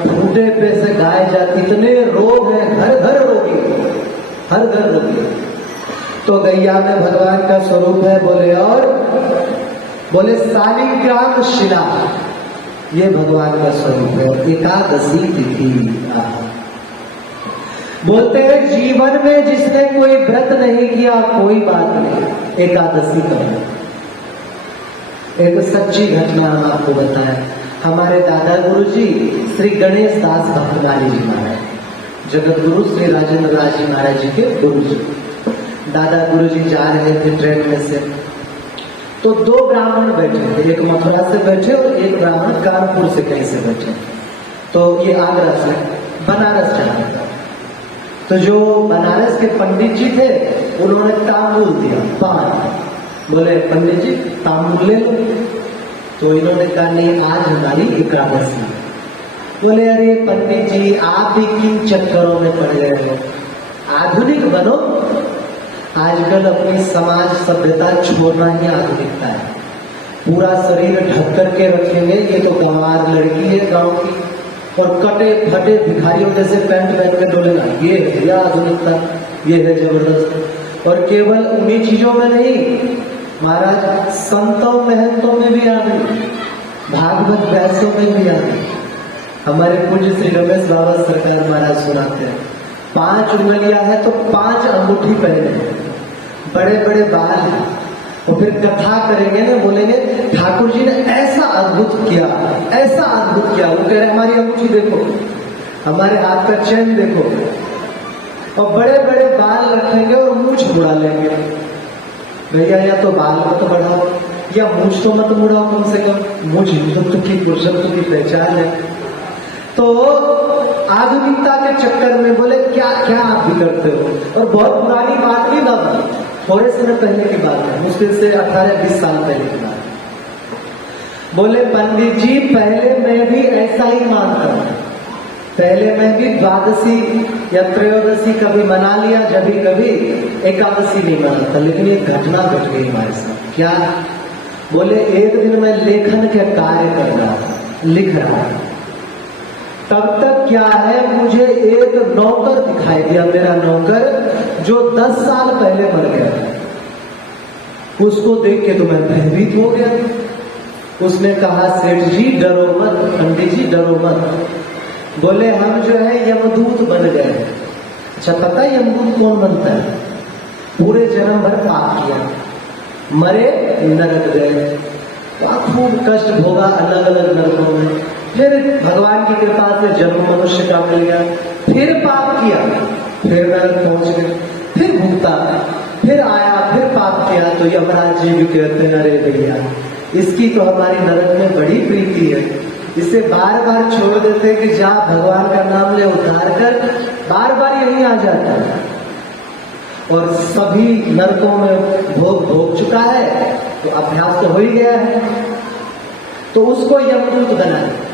खूंटे पे से गाय जाती, इतने रोग हैं, घर घर रोगी, हर घर रोगी। तो गैया में भगवान का स्वरूप है। बोले और बोले शालिग्राम शिला, ये भगवान का स्वरूप है। एकादशी तिथि बोलते हैं जीवन में जिसने कोई व्रत नहीं किया कोई बात नहीं, एकादशी करो। एक सच्ची घटना हम आपको बताएं। हमारे दादा गुरु जी श्री गणेश दास भक्तमाली जी महाराज, जगत गुरु श्री राजेंद्र राज जी महाराज जी के गुरु जी, दादा गुरु जी जा रहे थे ट्रेन में से, तो 2 ब्राह्मण बैठे थे, एक मथुरा से बैठे और एक ब्राह्मण कानपुर से कहीं से बैठे। तो ये आगरा से बनारस जा रहा था। तो जो बनारस के पंडित जी थे उन्होंने तांबूल दिया, पान। बोले पंडित जी तांबूल ले लो। तो इन्होंने कहा नहीं, आज हमारी एकादशी। बोले अरे पंडित जी आप भी किन चक्करों में पड़ गए हो, आधुनिक बनो। आजकल अपनी समाज सभ्यता छोड़ना ही आधुनिकता है। पूरा शरीर ढक करके रखेंगे, ये तो गंवार लड़की है गांव की, और कटे फटे भिखारियों जैसे पैंट पहन के डोलेगा, ये है या आधुनिकता, ये है जबरदस्त। और केवल उन्हीं चीजों में नहीं महाराज, संतों महंतों में भी आ गई, भागवत व्यासों में भी आ गई। हमारे पूज्य श्री रमेश बाबा सरकार महाराज सुनाते हैं, 5 उंगलियां है तो 5 अंगूठी पहने, बड़े बड़े बाल हैं। और फिर कथा करेंगे ना, बोलेंगे ठाकुर जी ने ऐसा अद्भुत किया, ऐसा अद्भुत किया। वो कह रहे हमारी अंगूठी देखो, हमारे हाथ का चैन देखो, और बड़े बड़े बाल रखेंगे और मूंछ मुड़ा लेंगे। भैया या तो बाल मत बढ़ाओ या मूंछ तो मत मुड़ाओ, कम से कम मूंछ हिंदुत्व की पुरुषत्व की पहचान है। तो आधुनिकता के चक्कर में बोले क्या क्या आप भी करते हो। और बहुत पुरानी बात नहीं बाबा, थोड़े समय पहले की बात है, मुश्किल से 18-20 साल पहले की बात। बोले पंडित जी पहले मैं भी ऐसा ही मानता हूं, पहले मैं भी द्वादशी या त्रयोदशी कभी मना लिया, जब भी कभी एकादशी नहीं मनाता। लेकिन एक घटना घट गई हमारे साथ। क्या? बोले एक दिन मैं लेखन के कार्य कर रहा था, लिख रहा था, तब तक क्या है मुझे एक नौकर दिखाई दिया, मेरा नौकर जो 10 साल पहले मर गया था। उसको देख के तो मैं भयभीत हो गया। उसने कहा सेठ जी डरो मत, पंडित जी डरो मत। बोले हम जो है यमदूत बन गए। अच्छा पता है यमदूत कौन बनता है? पूरे जन्म भर पाप किया, मरे नरक गए, तो खूब कष्ट भोगा अलग अलग नरकों में। फिर भगवान की कृपा से जन्म मनुष्य का मिल गया, फिर पाप किया, फिर नरक पहुंच गए, फिर भुगता, फिर आया, फिर पाप किया। तो यमराज जी भी कहते हैं अरे भैया इसकी तो हमारी नरक में बड़ी प्रीति है, इसे बार बार छोड़ देते कि जा भगवान का नाम ले उतार कर, बार बार यही आ जाता है और सभी नरकों में भोग चुका है, तो अभ्यास तो हो ही गया है। तो उसको यमदूत बना दिया।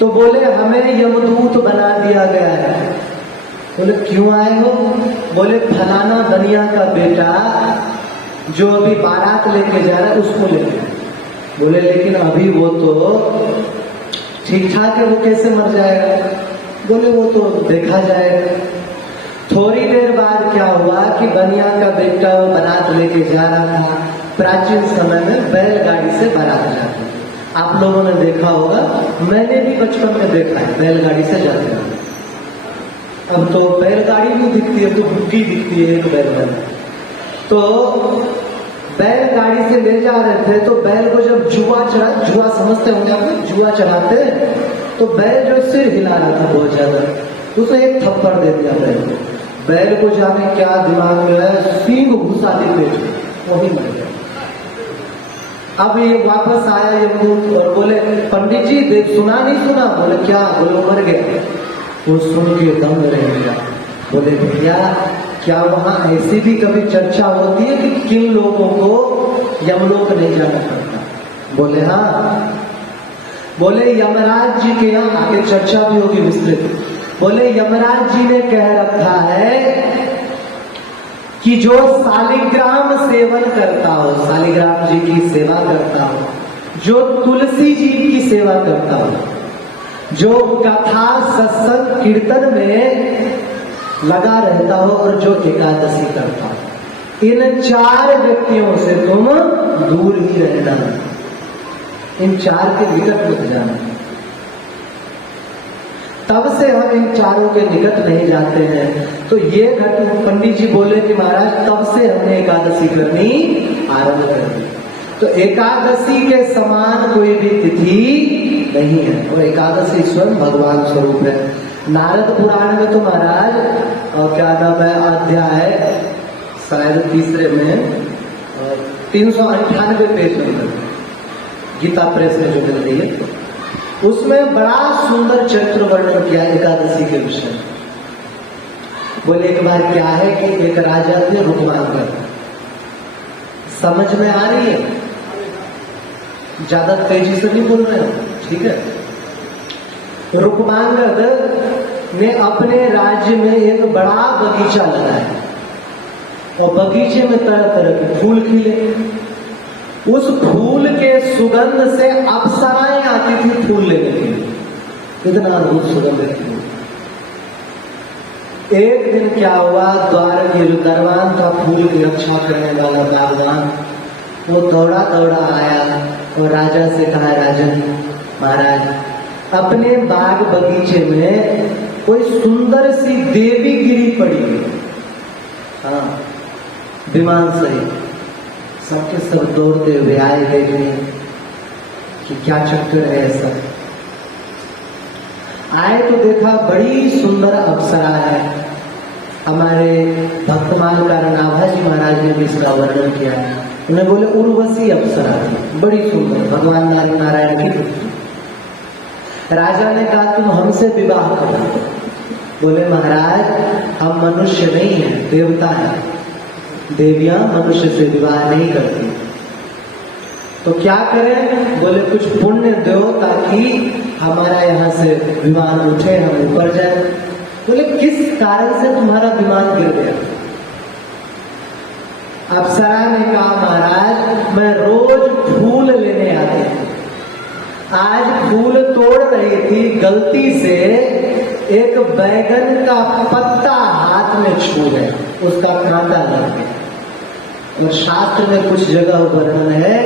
तो बोले हमें यमदूत बना दिया गया है। बोले क्यों आए हो? बोले फलाना बनिया का बेटा जो अभी बारात लेके जा रहा है उसको लेके। बोले लेकिन अभी वो तो ठीक ठाक है, वो कैसे मर जाएगा? बोले वो तो देखा जाएगा। थोड़ी देर बाद क्या हुआ कि बनिया का बेटा बारात लेके जा रहा था। प्राचीन समय में बैलगाड़ी से बारात जाती, आप लोगों ने देखा होगा, मैंने भी बचपन में देखा है बैलगाड़ी से जाते हैं। अब तो बैलगाड़ी नहीं दिखती है, तो बुग्गी दिखती है एक बैलगाड़ी। तो बैलगाड़ी से ले जा रहे थे, तो बैल को जब जुआ समझते होंगे आप, जुआ चढ़ाते, तो बैल जो सिर हिला रहा था बहुत ज्यादा, उसे एक थप्पड़ दे दिया बैल को जाने क्या दिमाग में है, सींग घुसा दी पेट, वही मर गया। अब ये वापस आया यमदूत और बोले पंडित जी देख सुना नहीं सुना? बोले क्या? बोले मर गया। वो सुन के दम रह गया। बोले भैया क्या वहां ऐसी भी कभी चर्चा होती है कि किन लोगों को यमलोक नहीं जाना पड़ता? बोले हाँ। बोले यमराज जी के यहाँ आगे चर्चा भी होगी विस्तृत। बोले यमराज जी ने कह रखा है कि जो शालिग्राम सेवन करता हो, शालिग्राम जी की सेवा करता हो, जो तुलसी जी की सेवा करता हो, जो कथा सत्संग कीर्तन में लगा रहता हो और जो एकादशी करता हो, इन 4 व्यक्तियों से तुम दूर ही रहना, इन 4 के निकट मत जाना। तब से हम इन 4 के निकट नहीं जाते हैं। तो ये पंडित जी बोले कि महाराज तब से हमने एकादशी करनी आरंभ कर दी। तो एकादशी के समान कोई भी तिथि नहीं है, और एकादशी स्वयं भगवान स्वरूप है। नारद पुराण में तो महाराज और क्या नाम है अध्याय शायद 3 में 398 पेज नंबर गीता प्रेस में जो मिल रही है, उसमें बड़ा सुंदर चरित्र वर्णन किया एकादशी के विषय। बोले एक बार क्या है कि एक राजा थे रुक्मांगद, समझ में आ रही है? ज्यादा तेजी से नहीं बोल रहे हो, ठीक है? रुक्मांगद ने अपने राज्य में एक बड़ा बगीचा लगाया और बगीचे में तरह तरह के फूल खिले। उस फूल के सुगंध से अप्सराएं आती थी फूल लेने के लिए, इतना अद्भुत सुगंध थी। एक दिन क्या हुआ, द्वार की जो दरबान था फूल की रक्षा करने वाला बागवान, वो दौड़ा दौड़ा आया और राजा से कहा राजन महाराज अपने बाग बगीचे में कोई सुंदर सी देवी गिरी पड़ी है। हाँ विमान सही सबके सब दौड़ते हुए आए देखने कि क्या चक्कर है ऐसा। आए तो देखा बड़ी सुंदर अप्सरा है। हमारे भक्तमान नाभा जी महाराज ने भी इसका वर्णन किया है। उन्हें बोले उर्वशी अप्सरा थी, बड़ी सुंदर, भगवान नारायण की पुत्री। राजा ने कहा तुम हमसे विवाह करो। बोले महाराज हम मनुष्य नहीं है, देवता है, देवियां मनुष्य से विवाह नहीं करती। तो क्या करें? बोले कुछ पुण्य दो ताकि हमारा यहाँ से विमान उठे, हम ऊपर जाए। बोले किस कारण से तुम्हारा विमान गिर गया? अप्सरा ने कहा महाराज मैं रोज फूल लेने आती थी, आज फूल तोड़ रही थी, गलती से एक बैगन का पत्ता हाथ में छू गया, उसका कांटा लग गया। और शास्त्र में कुछ जगह वर्णन है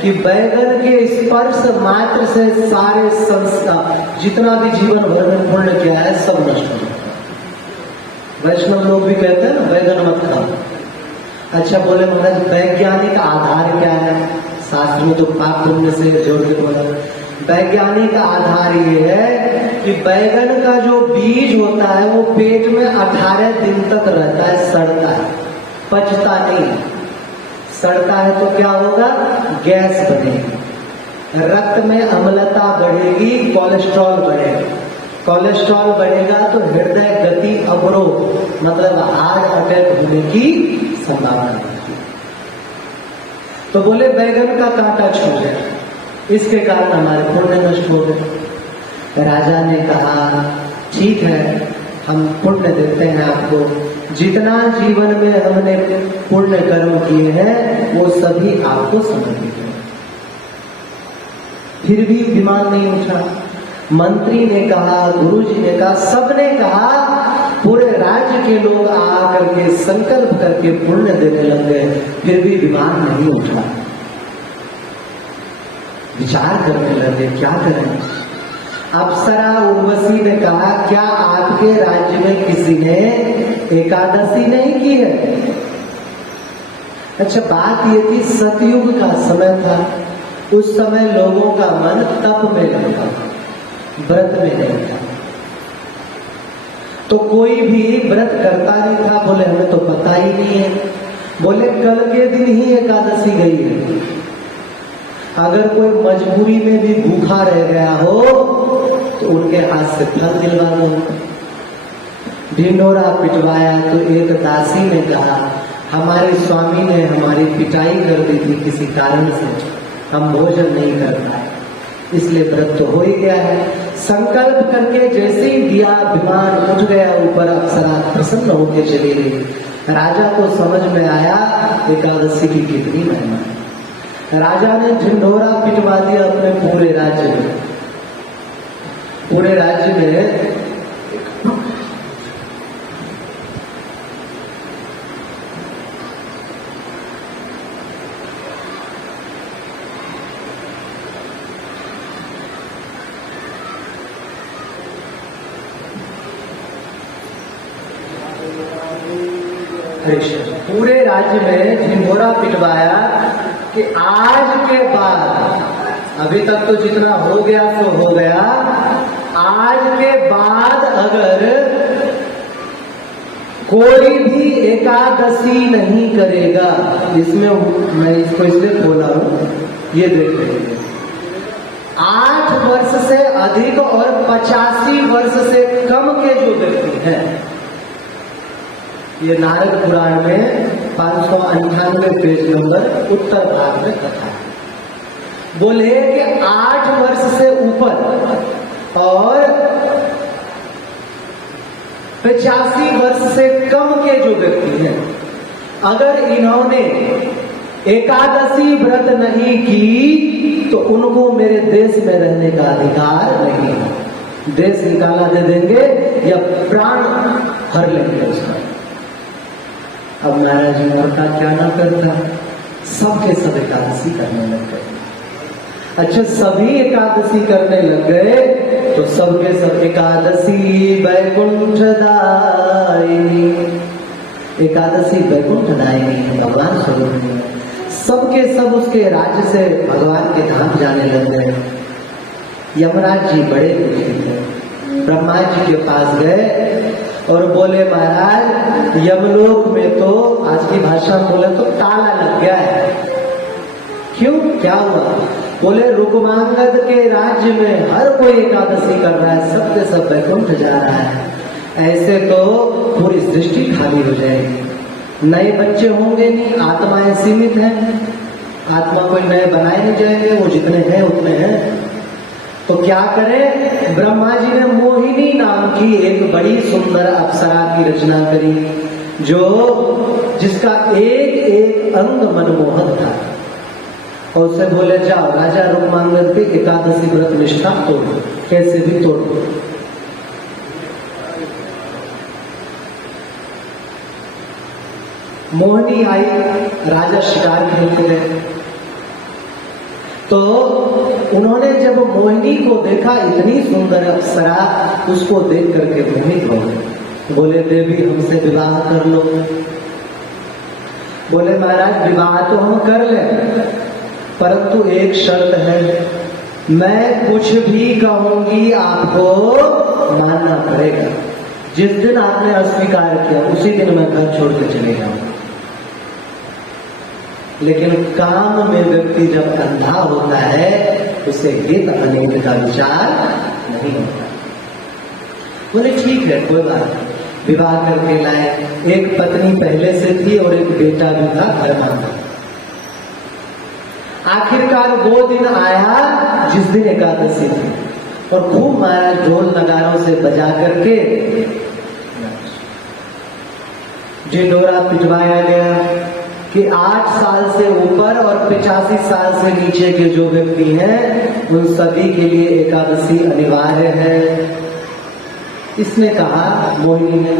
कि बैगन के स्पर्श मात्र से सारे संस्कार जितना भी जीवन भर में पुण्य किया है सब नष्ट हो जाता है। वैष्णव लोग भी कहते हैं ना बैगन मत खाओ। अच्छा बोले महाराज वैज्ञानिक आधार क्या है? शास्त्र में तो पाप पुण्य से जोड़ के बोला। वैज्ञानिक आधार ये है कि बैगन का जो बीज होता है वो पेट में 18 दिन तक रहता है, सड़ता है, पचता नहीं। सड़ता है तो क्या होगा? गैस बनेगी, रक्त में अम्लता बढ़ेगी, कोलेस्ट्रॉल बढ़ेगा। कोलेस्ट्रॉल बढ़ेगा तो हृदय गति अवरोध मतलब हार्ट अटैक होने की संभावना है। तो बोले बैगन का कांटा छू गया, इसके कारण हमारे पुण्य नष्ट हो गए। राजा ने कहा ठीक है, हम पुण्य देते हैं आपको, जितना जीवन में हमने पुण्य कर्म किए हैं वो सभी आपको समर्पित है। फिर भी विमान नहीं उठा। मंत्री ने कहा, गुरुजी ने कहा, सबने कहा, पूरे राज्य के लोग आकर के संकल्प करके पुण्य देने लग गए, फिर भी विमान नहीं उठा। विचार करने लगे क्या करें। अप्सरा उर्वशी ने कहा क्या आपके राज्य में किसी ने एकादशी नहीं की है? अच्छा बात ये थी सतयुग का समय था, उस समय लोगों का मन तप में लगता, व्रत में नहीं था। तो कोई भी व्रत करता नहीं था। बोले हमें तो पता ही नहीं है। बोले कल के दिन ही एकादशी गई है। अगर कोई मजबूरी में भी भूखा रह गया हो तो उनके हाथ से फल दिलवा दो। ढिंढोरा पिटवाया तो एक दासी ने कहा हमारे स्वामी ने हमारी पिटाई कर दी थी किसी कारण से, हम भोजन नहीं कर पाए, इसलिए व्रत तो हो ही गया है। संकल्प करके जैसे ही दिया विमान उठ गया ऊपर, अप्सरा प्रसन्न होकर चली गई। राजा को समझ में आया एकादशी की कितनी महिमा है। राजा ने ढिंढोरा पिटवा दिया अपने पूरे राज्य में। पूरे राज्य में पूरे राज्य में ढिंढोरा पिटवाया कि आज के बाद, अभी तक तो जितना हो गया तो हो गया, आज के बाद अगर कोई भी एकादशी नहीं करेगा, इसमें मैं इसको इसलिए बोला हूं, ये देखिए 8 वर्ष से अधिक और 85 वर्ष से कम के जो व्यक्ति हैं, ये नारद पुराण में 598 पेज नंबर उत्तर भाग में कथा है। बोले कि 8 वर्ष से ऊपर और 85 वर्ष से कम के जो व्यक्ति हैं, अगर इन्होंने एकादशी व्रत नहीं की तो उनको मेरे देश में रहने का अधिकार नहीं है। देश निकाला दे देंगे या प्राण हर लेंगे उसका। अब महाराज जी का क्या ना करता, सबके सब एकादशी करने लग गए। अच्छा सभी एकादशी करने लग गए तो सबके सब एकादशी वैकुंठ दायिनी, एकादशी वैकुंठ दायिनी भगवान स्वरूप में, सबके सब उसके राज्य से भगवान के धाम जाने लग गए। यमराज जी बड़े दुखी थे, ब्रह्मा जी के पास गए और बोले महाराज यमलोक में तो आज की भाषा में बोले तो ताला लग गया है। क्यों, क्या हुआ? बोले रुक्मांगद के राज्य में हर कोई एकादशी कर रहा है, सबके सब वैकुंठ जा रहा है। ऐसे तो पूरी सृष्टि खाली हो जाएगी, नए बच्चे होंगे नहीं, आत्माएं सीमित हैं, आत्मा कोई नए बनाए नहीं जाएंगे, वो जितने हैं उतने हैं। तो क्या करें? ब्रह्मा जी ने मोहिनी नाम की एक बड़ी सुंदर अप्सरा की रचना करी, जिसका एक एक अंग मनमोहक था, और उससे बोले जाओ राजा रुक्मांगद के एकादशी व्रत निष्ठा तोड़ो, कैसे भी तोड़ो। मोहिनी आई, राजा शिकार खेलते गए तो उन्होंने जब मोहिनी को देखा, इतनी सुंदर अप्सरा, उसको देख करके मोहित हो गए। बोले देवी हमसे विवाह कर लो। बोले महाराज विवाह तो हम कर लें, परंतु एक शर्त है, मैं कुछ भी कहूंगी आपको मानना पड़ेगा। जिस दिन आपने अस्वीकार किया उसी दिन मैं घर छोड़ के चले जाऊंगा। लेकिन काम में व्यक्ति जब अंधा होता है उसे हित अनित का विचार नहीं होता। बोले ठीक है, कोई बात नहीं, विवाह करके लाए। एक पत्नी पहले से थी और एक बेटा भी था धर्मांध। आखिरकार वो दिन आया जिस दिन एकादशी थी, और खूब महाराज ढोल नगारों से बजा करके ढिंढोरा पिटवाया गया कि 8 साल से ऊपर और 85 साल से नीचे के जो व्यक्ति हैं उन सभी के लिए एकादशी अनिवार्य है। इसने कहा, मोहिनी ने,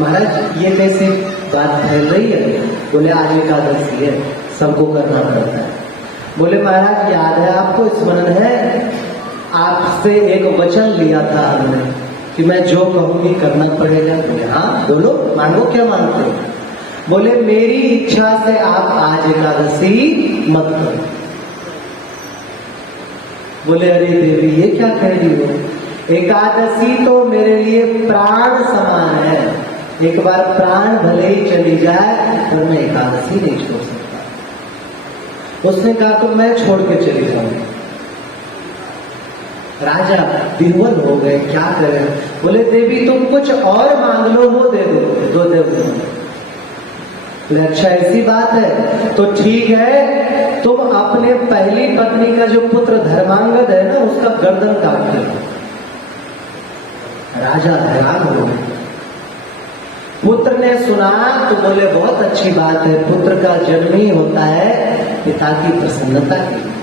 महाराज ये कैसी बात फैल रही है? बोले आज एकादशी है, सबको करना पड़ता है। बोले महाराज याद है आपको, स्मरण है, आपसे एक वचन लिया था हमने कि मैं जो कहूंगी करना पड़ेगा। बोले हाँ बोलो, मांगो, क्या मांगते हो? बोले मेरी इच्छा से आप आज एकादशी मत करो। बोले अरे देवी ये क्या कह रही हो? एकादशी तो मेरे लिए प्राण समान है, एक बार प्राण भले ही चली जाए पर मैं एकादशी नहीं छोड़ सकता। उसने कहा तो मैं छोड़ के चली जाऊंगी। राजा विह्वल हो गए, क्या करें? बोले देवी तुम कुछ और मांग लो, वो दे दो, दे दो। अच्छा ऐसी बात है तो ठीक है, तुम अपने पहली पत्नी का जो पुत्र धर्मांगद है ना उसका गर्दन काट दो। राजा हैरान हो गए। पुत्र ने सुना तो बोले बहुत अच्छी बात है, पुत्र का जन्म ही होता है पिता की प्रसन्नता के लिए।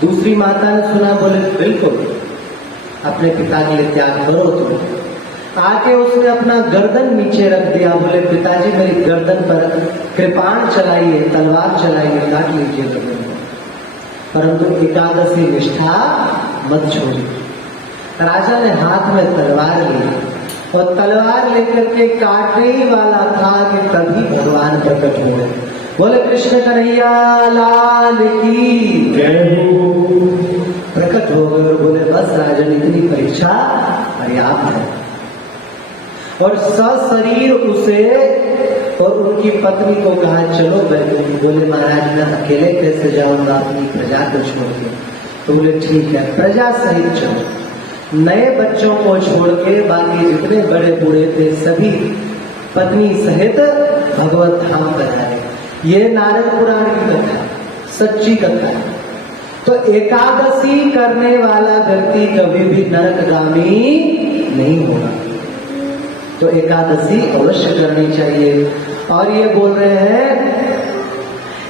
दूसरी माता ने सुना, बोले बिल्कुल अपने पिता के लिए त्याग करो तुम। आके उसने अपना गर्दन नीचे रख दिया। बोले पिताजी मेरी गर्दन पर कृपाण चलाइए, तलवार चलाइए, काट लीजिए गर्दन को, परंतु एकादशी निष्ठा मत छोड़िए। राजा ने हाथ में तलवार ली और तलवार लेकर के काटने ही वाला था कि तभी भगवान प्रकट हो गए। बोले कृष्ण कन्हैया लाल की जय हो। प्रकट हो गए और बोले बस राजन इतनी परीक्षा पर्याप्त है। और सशरीर उसे और उनकी पत्नी को कहा चलो बैठो। बोले महाराज मैं अकेले कैसे जाऊंगा अपनी प्रजा को छोड़ के? तो बोले ठीक है, प्रजा सहित चलो। नए बच्चों को छोड़ के बाकी जितने बड़े बूढ़े थे सभी पत्नी सहित भगवत धाम पधारे। ये नारद पुराण की कथा, सच्ची कथा है। तो एकादशी करने वाला व्यक्ति कभी भी नरकगामी नहीं होगा। तो एकादशी अवश्य करनी चाहिए। और ये बोल रहे हैं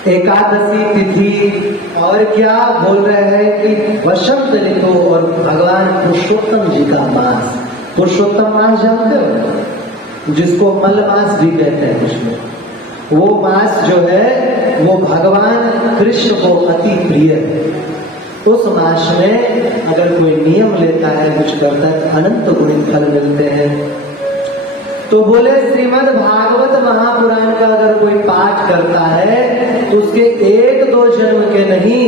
एकादशी तिथि और क्या बोल रहे हैं कि वसंत ऋतु और भगवान पुरुषोत्तम जी का मास। पुरुषोत्तम मास जानते हो, जिसको मल मास भी कहते हैं कुछ लोग। वो मास जो है वो भगवान कृष्ण को अति प्रिय है। उस मास में अगर कोई नियम लेता है, कुछ करता है तो अनंत गुण फल मिलते हैं। तो बोले श्रीमद् भागवत महापुराण का अगर कोई पाठ करता है तो उसके 1-2 जन्म के नहीं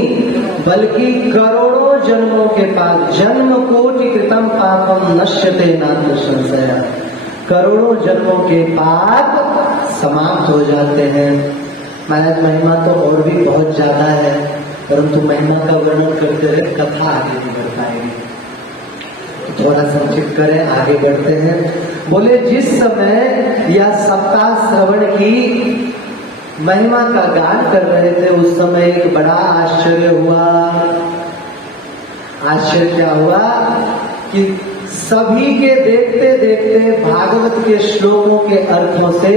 बल्कि करोड़ों जन्मों के पाप, जन्म कोटि कृतम पापम नश्यते नात्र संशय, करोड़ों जन्मों के पाप समाप्त हो जाते हैं। महाराज महिमा तो और भी बहुत ज्यादा है, परंतु महिमा का वर्णन करते हुए कथा आगे भी बढ़ पाएगी। थोड़ा संक्षिप्त करें, आगे बढ़ते हैं। बोले जिस समय यह सप्ताह श्रवण की महिमा का गान कर रहे थे उस समय एक बड़ा आश्चर्य हुआ। आश्चर्य क्या हुआ कि सभी के देखते देखते भागवत के श्लोकों के अर्थों से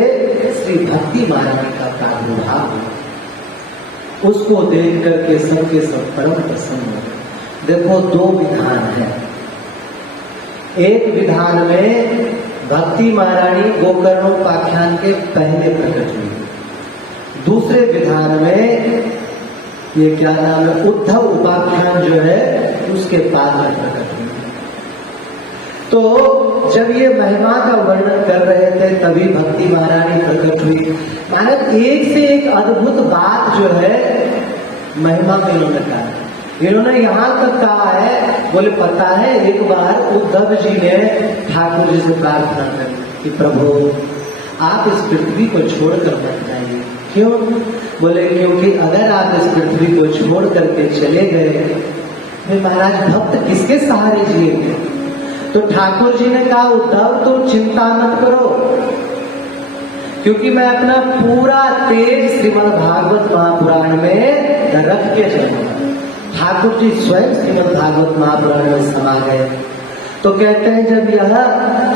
श्री भक्ति महारानी का प्रादुर्भाव हुआ। उसको देख करके सबके सब परम प्रसन्न हो। देखो 2 विधान है। एक विधान में भक्ति महारानी गोकर्णोपाख्यान के पहले प्रकट हुई। दूसरे विधान में ये क्या नाम है, उद्धव उपाख्यान जो है उसके बाद में प्रकट हुई। तो जब ये महिमा का वर्णन कर रहे थे तभी भक्ति महारानी प्रकट हुई। मानव एक से एक अद्भुत बात जो है महिमा में इन्होंने कहा। इन्होंने यहां तक कहा है, बोले पता है एक बार उद्धव जी ने ठाकुर जी से प्रार्थना करी कि प्रभु आप इस पृथ्वी को छोड़कर मत जाइए। क्यों? बोले क्योंकि अगर आप इस पृथ्वी को छोड़ करके चले गए फिर महाराज भक्त किसके सहारे जिएंगे? तो ठाकुर जी ने कहा उद्धव तुम चिंता मत करो, क्योंकि मैं अपना पूरा तेज श्रीमद् भागवत महापुराण में रख के चलूंगा। ठाकुर जी स्वयं श्रीमद् भागवत महापुराण में समा गए। तो कहते हैं जब यह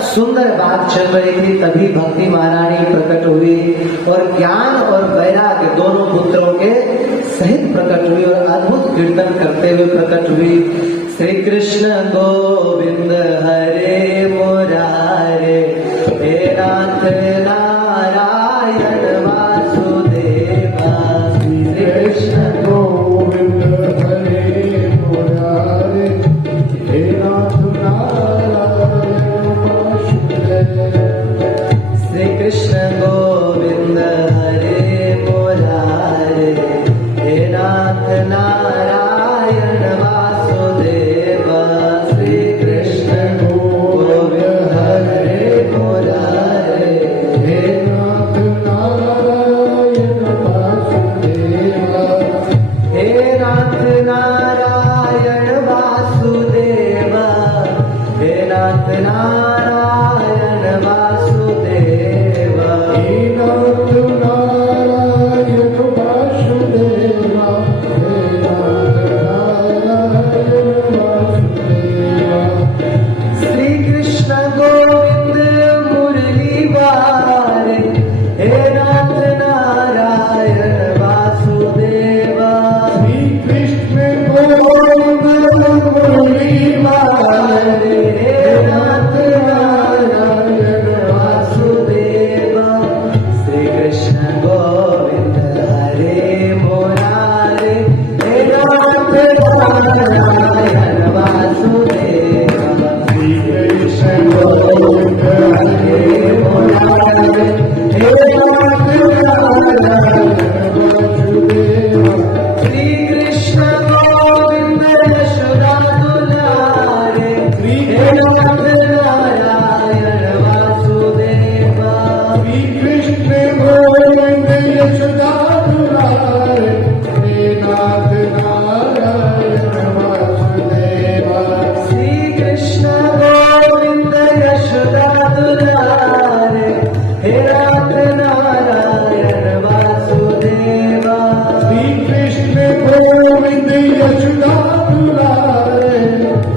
सुंदर बात चल रही थी तभी भक्ति महारानी प्रकट हुई और ज्ञान और वैराग्य दोनों पुत्रों के सहित प्रकट हुई और अद्भुत कीर्तन करते हुए प्रकट हुई। श्री कृष्ण गोविंद हरे मुरारे, हे नाथ नारायण वासुदेवा। श्री कृष्ण गोविंद हरे मुरारे, हे नाथ नारायण वासुदेवा। श्री कृष्ण गोविंद हरे मुरारे, हे नाथ नारायण वासुदेवा। श्री कृष्ण गोविंद हरे मुरारे, हे नाथ नारायण वासुदेवा। हे नाथ नारायण वासुदेवा, हे नाथ नारायण वासुदेवा। हे नाथ नारायण वासुदेवा, हे नाथ नारायण वासुदेवा। श्री कृष्ण गोविंद मुरली वारे, हे नाथ नारायण वासुदेवा। श्री कृष्ण गोविंद मुरली वारे, हे नाथ नारायण वासुदेवा। श्री कृष्ण गोविंद हरे मुरारे, हे नाथ नारायण वासुदेवा। श्री कृष्ण गोविंद हरे मुरारे, हे नाथ नारायण वासुदेवा। श्री कृष्ण गोविंद यशोदा दुलारे, हे नाथ नारायण वासुदेवा। श्री कृष्ण गोविंद यशोदा दुलारे, हे नाथ नारायण वासुदेवा। श्री कृष्ण गोविंद यशोदा दुलारे, हे नाथ नारायण वासुदेवा। श्री कृष्ण गोविंद यशोदा दुलारे,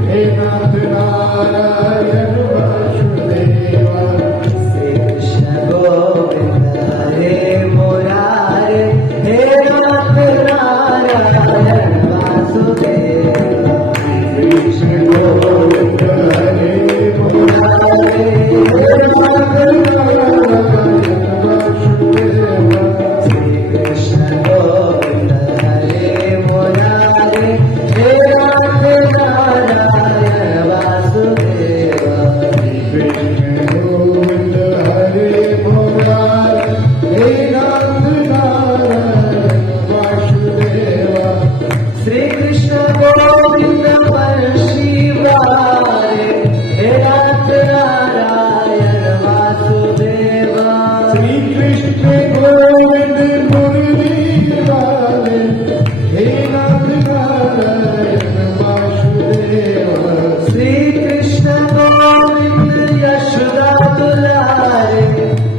हे नाथ नारायण वासुदेवा। श्री कृष्ण गोविंद हरे मुरारे, हे नाथ नारायण वासुदेवा। श्री कृष्ण गोविंद हरे मुरारे, हे नाथ नारायण वासुदेवा। श्री कृष्ण गोविंद हरे मुरारे, हे नाथ नारायण वासुदेवा। कृष्ण गोविंद हरे मुरारे, हे नाथ नारायण वासुदेवा। श्री कृष्ण गोविंद बंशी वारे, हे नाथ नारायण वासुदेवा। श्री कृष्ण गोविंद मुरली वाले, हे नाथ नारायण वासुदेवा। श्री कृष्ण गोविंद यशोदा दुलारे,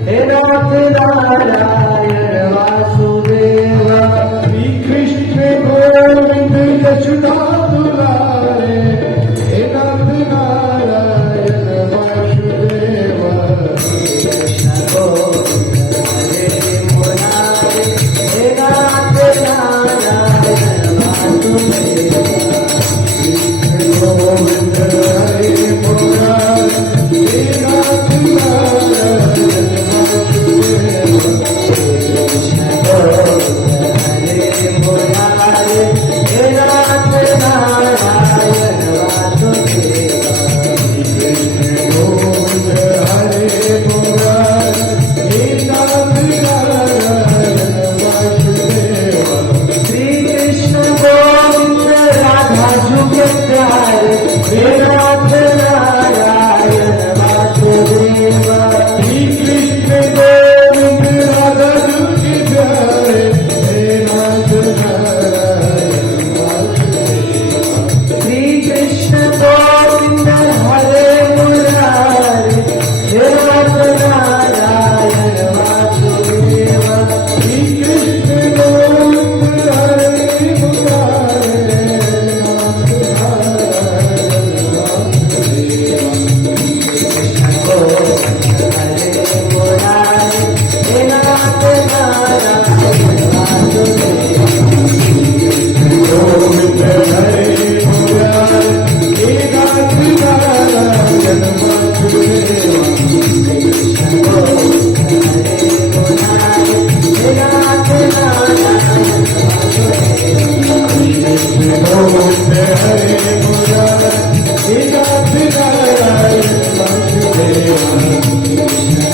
हे नाथ नारायण वासुदेवा। श्री कृष्ण गोविंद यशोदा दुलारे, हे नाथ नारायण वासुदेवा। कृष्ण गोविंद हरे मुरारे, हे नाथ नारायण वासुदेवा। गोविंद हरे मुरारे, हे नाथ नारायण वासुदेवा। गोविंद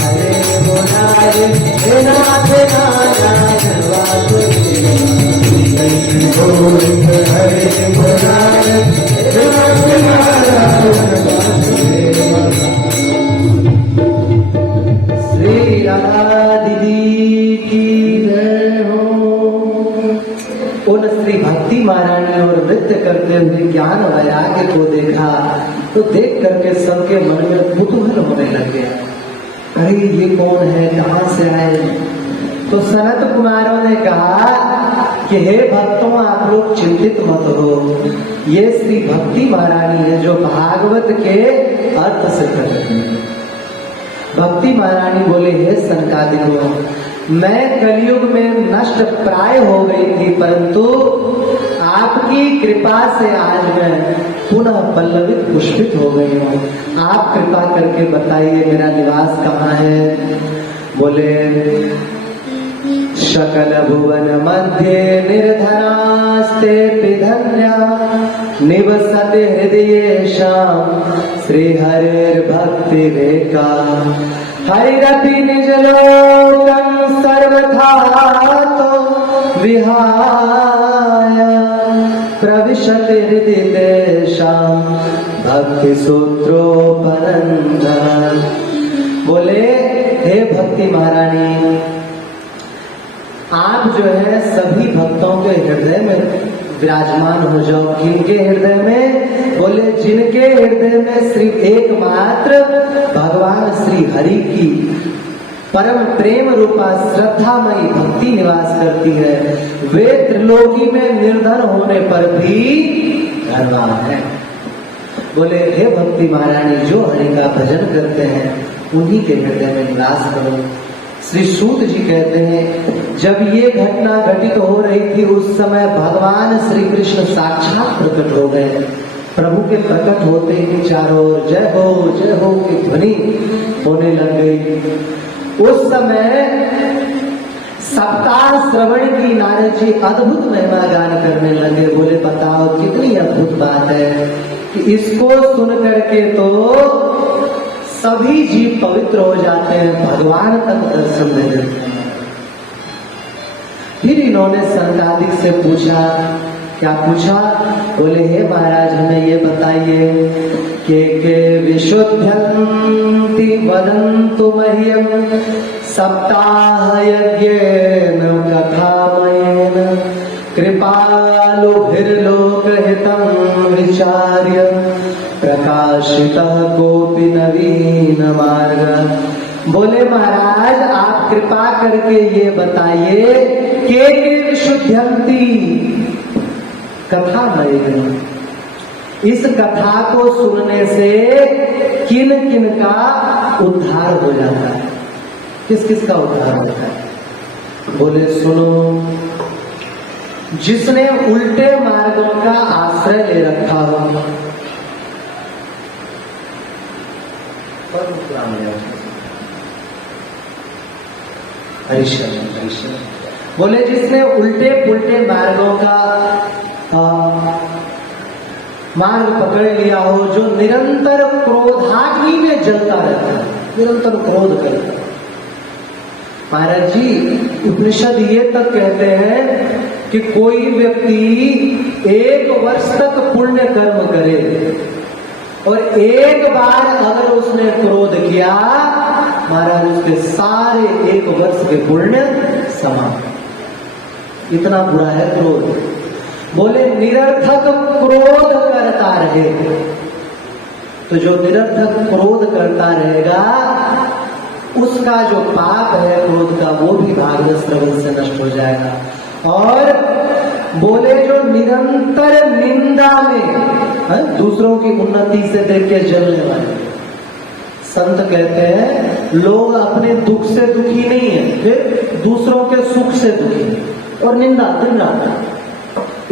हरे मुरारे नाथ नारायण वासुदेवा। श्री राधा दीदी की जय हो। उन श्री भक्ति महारानी और नृत्य करते हुए ज्ञान वैराग्य को देखा तो देख करके सबके मन में कुतूहल होने लग गया। अरे ये कौन है, कहां से आए? तो सनत कुमारों ने कहा कि हे भक्तों, आप लोग चिंतित मत हो, ये श्री भक्ति महारानी है जो भागवत के अर्थ से कर रही है। भक्ति महारानी बोले, हे सनकादिकों, मैं कलयुग में नष्ट प्राय हो गई थी, परंतु आपकी कृपा से आज मैं पुनः पल्लवित पुष्पित हो गई हूँ। आप कृपा करके बताइए मेरा निवास कहाँ है? बोले, सकल भुवन मध्य निर्धनास्ते धन्या निवसते हृदयेषां श्रीहरिर्भक्ति रेखा हरिरपि निज लोकं सर्वथा तो विहाय प्रविशति हृदि तेषां भक्ति सूत्रोपनंद। बोले, हे भक्ति महारानी, आप जो है सभी भक्तों के हृदय में विराजमान हो जाओ। किनके हृदय में? बोले, जिनके हृदय में सिर्फ एकमात्र भगवान श्री हरि की परम प्रेम रूपा श्रद्धामयी भक्ति निवास करती है, वे त्रिलोकी में निर्धन होने पर भी धनवान है। बोले, हे भक्ति महारानी, जो हरि का भजन करते हैं उन्हीं के हृदय में निवास करो। श्री सूत जी कहते हैं, जब ये घटना घटित हो रही थी उस समय भगवान श्री कृष्ण साक्षात प्रकट हो गए। प्रभु के प्रकट होते ही चारों ओर जय हो की ध्वनि होने लग गई। उस समय सप्ताह श्रवण की नारद जी अद्भुत महिमा गान करने लगे। बोले, बताओ कितनी अद्भुत बात है कि इसको सुन करके तो सभी जीव पवित्र हो जाते हैं, भगवान तक दर्शन दे देते हैं। फिर इन्होंने सनकादिक से पूछा, क्या पूछा? बोले, हे महाराज, हमें ये बताइए के विशुद्ध्यन्ति वदन्तु मह्यं सप्ताह यज्ञेन कथामयेन कृपालुभिर्लोकहितं विचार्य प्रकाशितः कोपि नवीन मार्ग। बोले, महाराज, आप कृपा करके ये बताइए के विशुद्ध्यन्ति कथामयेन, इस कथा को सुनने से किन किन का उद्धार हो जाता है? किस किस का उद्धार होता है? बोले, सुनो, जिसने उल्टे मार्गों का आश्रय ले रखा हो, बोले, जिसने उल्टे पुल्टे मार्गों का मार्ग पकड़ लिया हो, जो निरंतर क्रोधाग्नि में जलता रहता है, निरंतर क्रोध करता है। महाराज जी, उपनिषद ये तक कहते हैं कि कोई व्यक्ति 1 वर्ष तक पुण्य कर्म करे और एक बार अगर उसने क्रोध किया, महाराज, उसके सारे 1 वर्ष के पुण्य समाप्त। इतना बुरा है क्रोध। बोले, निरर्थक क्रोध करता रहे, तो जो निरर्थक क्रोध करता रहेगा उसका जो पाप है क्रोध का, वो भी भागवत श्रवण से नष्ट हो जाएगा। और बोले, जो निरंतर निंदा में दूसरों की उन्नति से देख के जलने वाले संत कहते हैं, लोग अपने दुख से दुखी नहीं है, फिर दूसरों के सुख से दुखी है। और निंदा, दिन रात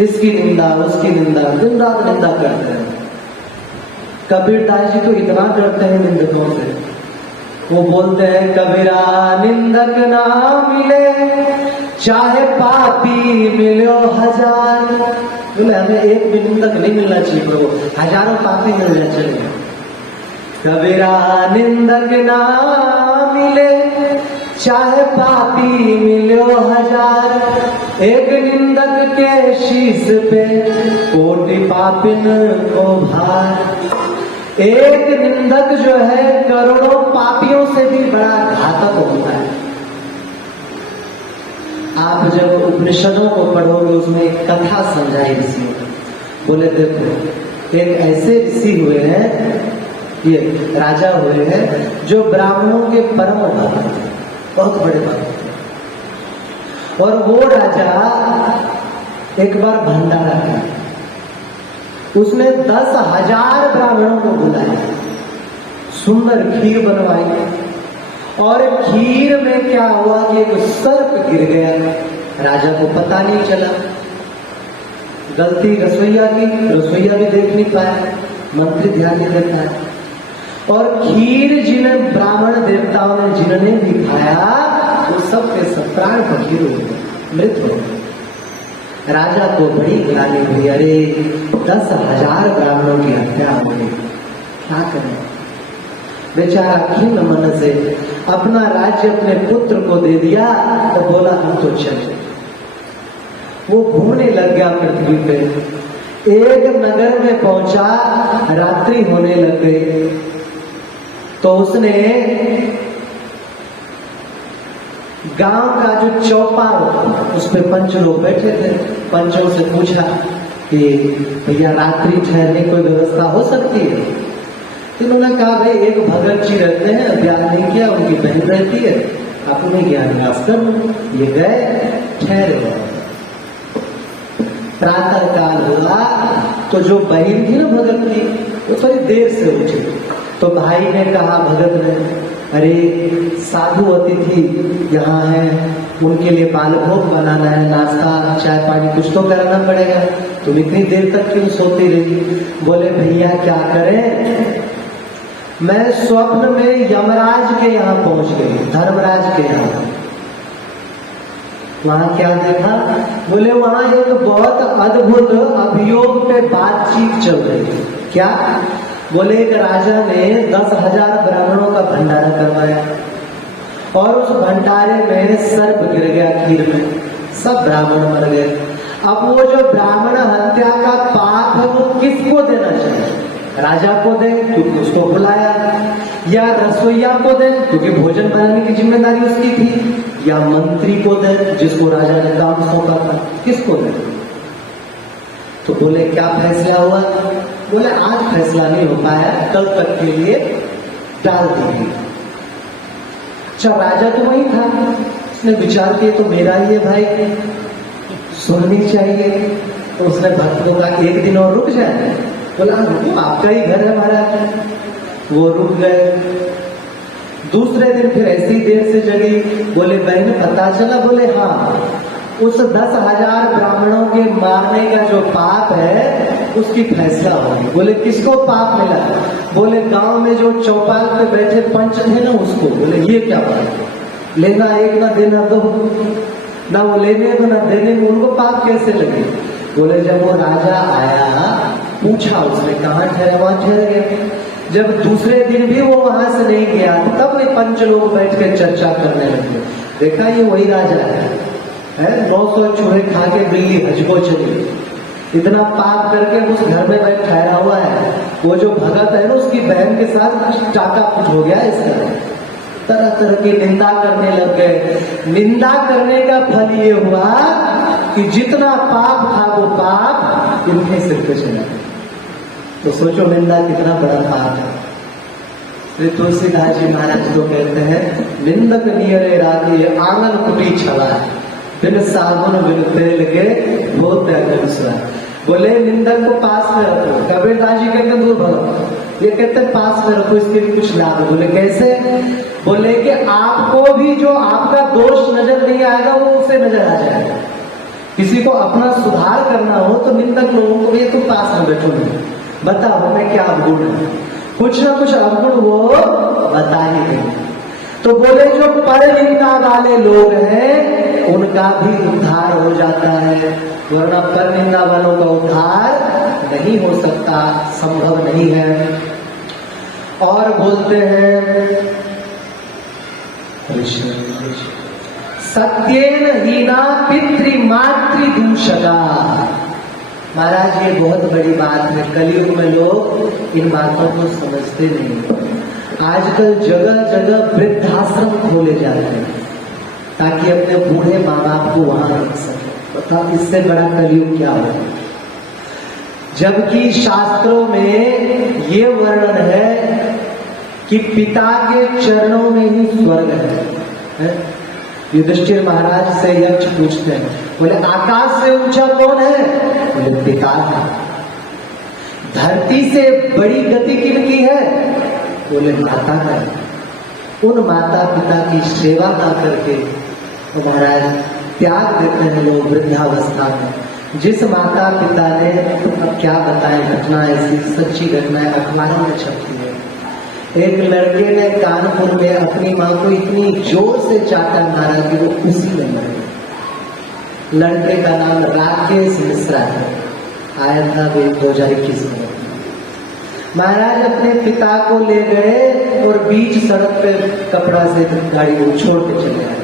इसकी निंदा, उसकी निंदा, दिन रात निंदा करते हैं। कबीरदास जी तो इतना डरते हैं निंदकों से, वो बोलते हैं, कबीरा निंदक ना मिले चाहे पापी मिलो 1000। बोले, हमें एक भी निंदक नहीं मिलना चाहिए, प्रभु, हजारों पापी मिल जाए चलेगा। कबीरा निंदक ना मिले चाहे पापी मिलो हजार, एक निंदक के शीश पे कोटि पापिन को भार। एक निंदक जो है करोड़ों पापियों से भी बड़ा घातक होता है। आप जब उपनिषदों को पढ़ोगे उसमें एक कथा समझाई ऋषियों ने। बोले देखो एक ऐसे ऋषि हुए हैं, ये राजा हुए हैं जो ब्राह्मणों के परम भक्त थे, बहुत बड़े भक्त थे। और वो राजा एक बार भंडारा किया, उसने 10,000 ब्राह्मणों को बुलाया, सुंदर खीर बनवाई, और खीर में क्या हुआ कि एक सर्प गिर गया, राजा को पता नहीं चला। गलती रसोईया की, रसोईया भी देख नहीं पाया, मंत्री ध्यान नहीं दे पाया, और खीर जिन्हें ब्राह्मण देवताओं ने जिन्होंने भी खाया वो सब के सब प्राण पखीर हो गए, मृत हो गए। राजा को बड़ी ग्लानि हुई, अरे 10,000 ब्राह्मणों की हत्या हो गई, क्या करें। बेचारा खिन्न मन से अपना राज्य अपने पुत्र को दे दिया, तो बोला हम तो चले। वो घूमने लग गया पृथ्वी पे, एक नगर में पहुंचा, रात्रि होने लग गई, तो उसने गांव का जो चौपाल उस पे पंच लोग बैठे थे, पंचों से पूछा कि भैया रात्रि ठहरने कोई व्यवस्था हो सकती है। उन्होंने कहा भाई एक भगत जी रहते हैं, ब्याह नहीं किया, उनकी बहन रहती है, आप उन्हें ज्ञान व्यास कर लो। ये गए, ठहरे। प्रातः काल हुआ तो जो बहन थी ना भगत की, वो थोड़ी देर से उठी, तो भाई ने कहा भगत ने, अरे साधु अतिथि यहाँ है, उनके लिए बालभोग बनाना है, नाश्ता चाय पानी कुछ तो कराना पड़ेगा, तुम इतनी देर तक क्यों सोती रही। बोले भैया क्या करें, मैं स्वप्न में यमराज के यहाँ पहुंच गई, धर्मराज के यहाँ। वहां क्या देखा, बोले वहां एक बहुत अद्भुत अभियोग पे बातचीत चल रही है। क्या, बोले एक राजा ने 10,000 ब्राह्मणों का भंडारा करवाया, और उस भंडारे में सर्प गिर गया खीर में, सब ब्राह्मण मर गए। अब वो जो ब्राह्मण हत्या का पाप है वो किसको देना चाहिए, राजा को दे क्योंकि उसको बुलाया, या रसोईया को दे क्योंकि भोजन बनाने की जिम्मेदारी उसकी थी, या मंत्री को दे जिसको राजा ने काम सौंपा था, किसको दे। तो बोले क्या फैसला हुआ, बोले आज फैसला नहीं हो पाया, कल तक के लिए टाल दीजिए। अच्छा राजा तो वही था, उसने विचार किया तो मेरा ही है भाई, सुननी चाहिए। तो उसने भक्त को कहा एक दिन और रुक जाए। बोला रुको, आपका ही घर है महाराज। वो रुक गए। दूसरे दिन फिर ऐसी देर से जगी, बोले बहन पता चला, बोले हाँ, उस 10,000 ब्राह्मणों के मारने का जो पाप है उसकी फैसला होगी। बोले किसको पाप मिला, बोले गांव में जो चौपाल पे बैठे पंच थे ना उसको। बोले ये क्या बात, लेना एक ना देना दो, ना वो लेने में ना देने में, उनको पाप कैसे लगे। बोले जब वो राजा आया, पूछा उसने कहाँ ठहरे, वहां ठहर गया। जब दूसरे दिन भी वो वहां से नहीं गया, तब वे पंच लोग बैठ कर चर्चा करने लगे, देखा ये वही राजा है 900 चूहे खा के बिल्ली हज को चली, इतना पाप करके उस घर में बैठ ठहरा हुआ है। वो जो भगत है ना उसकी बहन के साथ टाका कुछ हो गया इसका, तरह तरह की निंदा करने लग गए। निंदा करने का फल ये हुआ कि जितना पाप था वो पाप इनके सिर पे चला। तो सोचो निंदा कितना बड़ा पाप है। श्री तुलसीदास जी महाराज तो कहते हैं, निंदक नियरे रागी आंगन कुटी छला, बिन साबुन बिन तेल के वो त्याग। बोले निंदक को पास में रखो, कबीरदास जी कहते दूर भगो, ये कहते पास में रखो, इसके भी कुछ लाभ। बोले कैसे, बोले कि आपको भी जो आपका दोष नजर नहीं आएगा वो उसे नजर आ जाएगा। किसी को अपना सुधार करना हो तो निंदक लोगों को ये तुम पास में बैठो, बताओ मैं क्या अवगुण है, कुछ ना कुछ अवगुण वो बता ही देंगे। तो बोले जो पर निंदा वाले लोग हैं उनका भी उद्धार हो जाता है, वरना पर निंदा वालों का उद्धार नहीं हो सकता, संभव नहीं है। और बोलते हैं सत्येन हीना पितृमातृ दूषका। महाराज ये बहुत बड़ी बात है, कलयुग में लोग इन बातों को समझते नहीं। आजकल जगह जगह वृद्धाश्रम खोले जाते हैं ताकि अपने बूढ़े माँ बाप को वहां रख सके। बताओ इससे बड़ा कलयुग क्या हो। जबकि शास्त्रों में ये वर्णन है कि पिता के चरणों में ही स्वर्ग है? युधिष्ठिर महाराज से यक्ष पूछते हैं, बोले आकाश से ऊंचा कौन है? बोले पिता है। धरती से बड़ी गति किनकी है? बोले माता है। उन माता पिता की सेवा ना करके तो महाराज त्याग देते हैं लोग वृद्धावस्था में। जिस माता पिता ने, अब क्या बताएं, घटना ऐसी सच्ची घटना है, अखबारों में छपती है। एक लड़के ने कानपुर में अपनी माँ को इतनी जोर से चाटा मारा कि वो उसी में मर गई। लड़के का नाम राकेश मिश्रा है, आया था 2021 में। महाराज अपने पिता को ले गए और बीच सड़क पे कपड़ा से गाड़ी को छोड़ के चले आए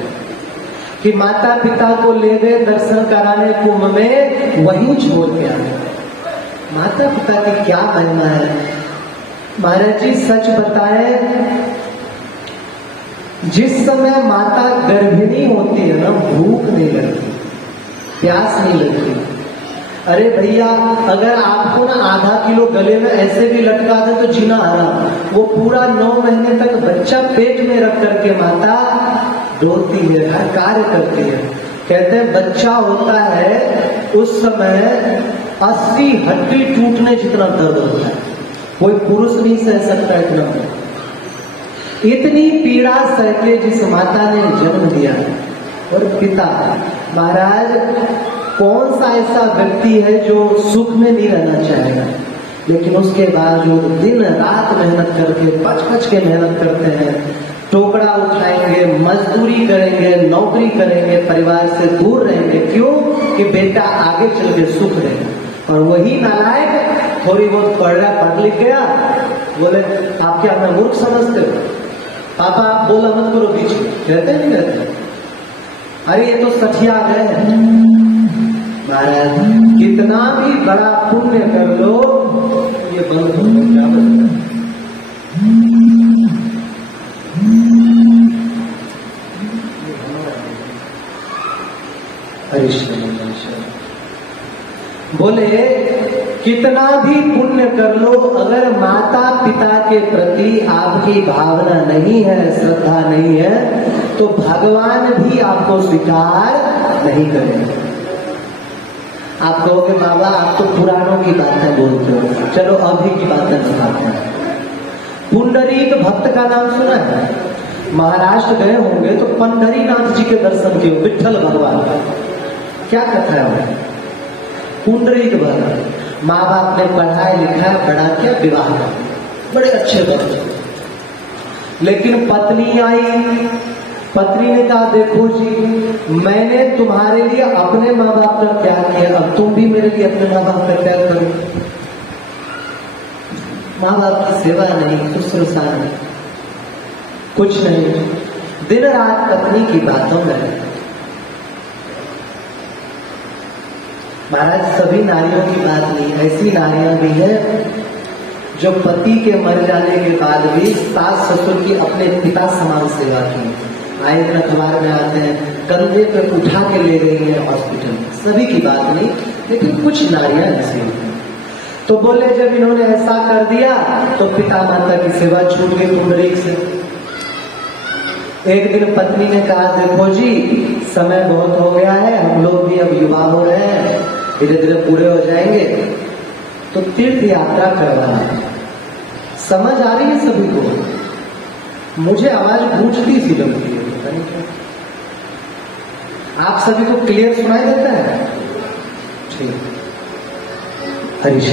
कि माता पिता को ले गए दर्शन कराने कुंभ में, वहीं छोड़ के आए। माता पिता की क्या महिमा है। महाराज जी सच बताए, जिस समय माता गर्भिणी होती है ना, भूख नहीं लगती, प्यास नहीं लगती। अरे भैया, अगर आपको ना आधा किलो गले में ऐसे भी लटका दे तो जीना आराम। वो पूरा 9 महीने तक बच्चा पेट में रख करके माता डोलती है, हर कार्य करती है। कहते हैं बच्चा होता है उस समय 80 हड्डी टूटने जितना दर्द होता है, कोई पुरुष नहीं सह सकता इतना। इतनी पीड़ा सह के जिस माता ने जन्म दिया, और पिता महाराज कौन सा ऐसा व्यक्ति है जो सुख में नहीं रहना चाहेगा, लेकिन उसके बावजूद दिन रात मेहनत करके पच के मेहनत करते हैं, टोकरा उठाएंगे, मजदूरी करेंगे, नौकरी करेंगे, परिवार से दूर रहेंगे। क्यों? कि बेटा आगे चल के सुख रहे। और वही नालायक थोड़ी बहुत पढ़ लिख गया, बोले आप क्या अपना मूर्ख समझते हो, पापा आप बोला मत करो बीच में, कहते नहीं कहते? अरे ये तो सठिया गए। महाराज कितना भी बड़ा पुण्य कर लो, ये बंद हो क्या बनता है। बोले कितना भी पुण्य कर लो, अगर माता पिता के प्रति आपकी भावना नहीं है, श्रद्धा नहीं है, तो भगवान भी आपको स्वीकार नहीं करेंगे। आप कहोगे बाबा आप तो पुराणों की बातें बोलते हो, चलो अभी की बातें सुनाते हैं। पुंडरीक भक्त का नाम सुना है? महाराष्ट्र गए होंगे तो पंढरीनाथ जी के दर्शन किए, विठ्ठल भगवान का क्या कथा है। पुंडरीक भक्त, माँ बाप ने पढ़ाया लिखा बड़ा किया, विवाह किया, बड़े अच्छे भक्त। लेकिन पत्नी आई, पत्नी ने कहा देखो जी मैंने तुम्हारे लिए अपने माँ बाप का त्याग किया, अब तुम भी मेरे लिए अपने माँ बाप का त्याग करो। माँ बाप की सेवा नहीं, शुश्रूषा नहीं, कुछ नहीं, दिन रात पत्नी की बातों में। महाराज सभी नारियों की बात नहीं, ऐसी नारियां भी हैं जो पति के मर जाने के बाद भी सास ससुर की अपने पिता समान सेवा की। आए दिन अखबार में आते हैं, कंधे पर उठा के ले गई है हॉस्पिटल। सभी की बात नहीं, लेकिन कुछ नारियां ऐसी हैं। तो बोले जब इन्होंने ऐसा कर दिया तो पिता माता की सेवा छूट गई पुंडरीक से। एक दिन पत्नी ने कहा देखो जी समय बहुत हो गया है, हम लोग भी अब युवा हो रहे हैं, धीरे धीरे पूरे हो जाएंगे, तो तीर्थ यात्रा करवाना है। समझ आ रही है सभी को? मुझे आवाज गूंजती सी लगती है, आप सभी को क्लियर सुनाई देता है? ठीक, हरीश।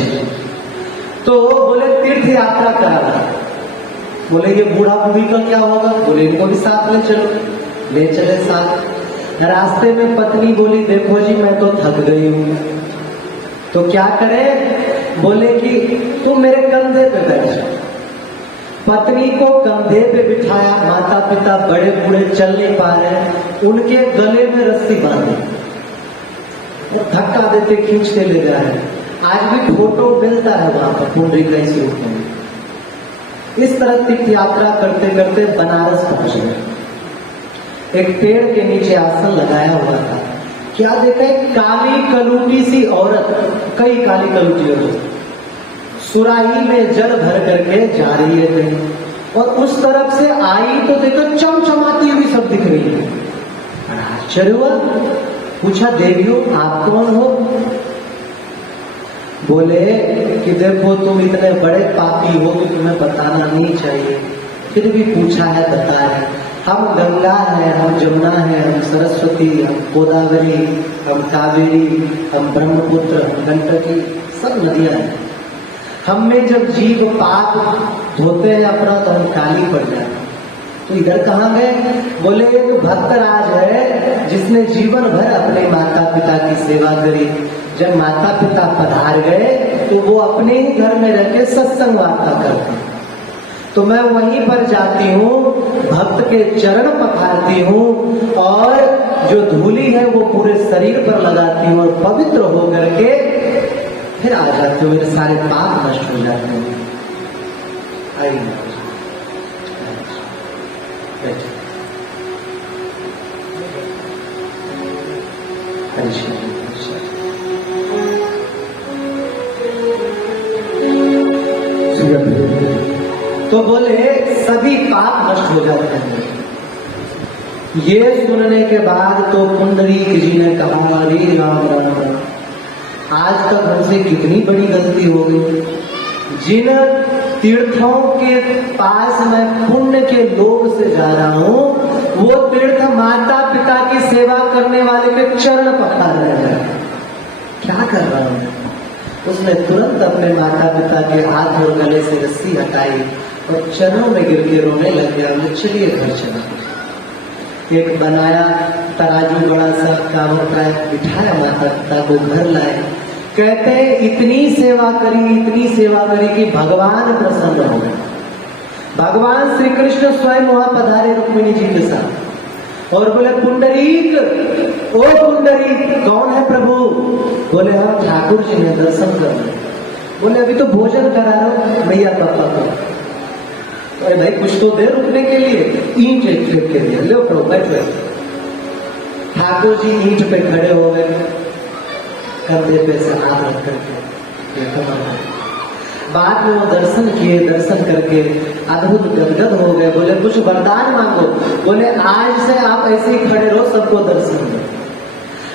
तो बोले तीर्थ यात्रा कराना। बोले ये बूढ़ा बूढ़ी का क्या होगा? बोले इनको भी साथ ले चलो। ले चले साथ। रास्ते में पत्नी बोली देखो जी मैं तो थक गई हूं, तो क्या करें? बोले कि तुम मेरे कंधे पे बैठ जाओ। पत्नी को कंधे पे बिठाया, माता पिता बड़े बूढ़े चल नहीं पा रहे, उनके गले में रस्सी बांधी और धक्का देते खींचते ले जा रहे हैं। आज भी फोटो मिलता है वहां पर पुंडरीकाई स्वरूप में। इस तरह तीर्थ यात्रा करते करते बनारस पहुंच गए। एक पेड़ के नीचे आसन लगाया हुआ था। क्या देखा, एक काली कलूटी सी औरत, कई काली कलूटी औरत सुराही में जल भर करके जा रही है कहीं, और उस तरफ से आई तो देखो चमचमाती हुई सब दिख रही है। आश्चर्य हुआ, पूछा देवियों आप कौन हो? बोले कि देखो तुम इतने बड़े पापी हो कि तुम्हें बताना नहीं चाहिए, फिर भी पूछा है बता रहे। हम गंगा है, हम जमुना है, हम सरस्वती, हम गोदावरी, हम कावेरी, हम ब्रह्मपुत्र, हम गंडकी, सब नदियां हैं। हम में जब जीव पाप धोते हैं अपना तो हम काली पड़ जाते हैं। तो इधर कहाँ गए? बोले एक भक्तराज है जिसने जीवन भर अपने माता पिता की सेवा करी। जब माता पिता पधार गए तो वो अपने ही घर में रह के सत्संग वार्ता करते हैं। तो मैं वहीं पर जाती हूँ, भक्त के चरण पखारती हूँ और जो धूली है वो पूरे शरीर पर लगाती हूँ और पवित्र होकर के फिर आ जाते हो, मेरे सारे पाप नष्ट हो जाते हैं। आइए तो बोले सभी पाप नष्ट हो जाते हैं। ये सुनने के बाद तो पुंडरीक जी ने कहा अरे राम राम राम, आज तक हमसे कितनी बड़ी गलती हो गई। जिन तीर्थों के पास मैं पुण्य के लोभ से जा रहा हूं, वो तीर्थ माता पिता की सेवा करने वाले के चरण पखार रहे हैं। क्या कर रहा हूं? उसने तुरंत अपने माता पिता के हाथ और गले से रस्सी हटाई और चरणों में गिर के रोने लग गया। चलिए घर चला। एक बनाया तराजू बड़ा सा कांवर प्राय बिठाया, माता पिता को घर लाए। कहते हैं इतनी सेवा करी कि भगवान प्रसन्न हो गए। भगवान श्री कृष्ण स्वयं वहां पधारे रुक्मिणी जी के साथ और बोले पुंडरीक, ओ पुंडरीक कौन है प्रभु? बोले हम ठाकुर जी ने दर्शन करना। बोले अभी तो भोजन करा रहा हूं भैया पापा को। अरे भाई कुछ तो दे रुकने के लिए। ईंट एक फेंक के लिए, लो प्रभु बैठो। ठाकुर जी ईंट पे खड़े हो गए, कंधे पे से हाथ रख करके। बाद में वो दर्शन किए, दर्शन करके अद्भुत गदगद हो गए। बोले कुछ वरदान मांगो। बोले आज से आप ऐसे ही खड़े रहो, सबको दर्शन दो।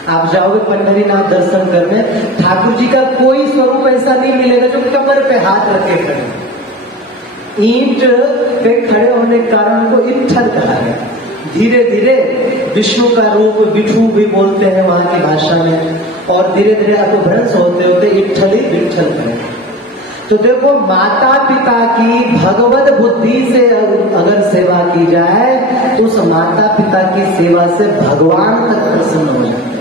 आप जाओगे पंढरीनाथ दर्शन करने, ठाकुर जी का कोई स्वरूप ऐसा नहीं मिलेगा जो कमर पे हाथ रखे खड़े। ईंट पे खड़े होने के कारण को इत्थल कहा गया। धीरे धीरे विष्णु का रूप विठू भी बोलते हैं वहां की भाषा में, और धीरे धीरे अपभ्रंश होते होते इत्थल ही विठल करें। तो देखो माता पिता की भगवत बुद्धि से अगर सेवा की जाए तो उस माता पिता की सेवा से भगवान तक प्रसन्न हो जाते हैं।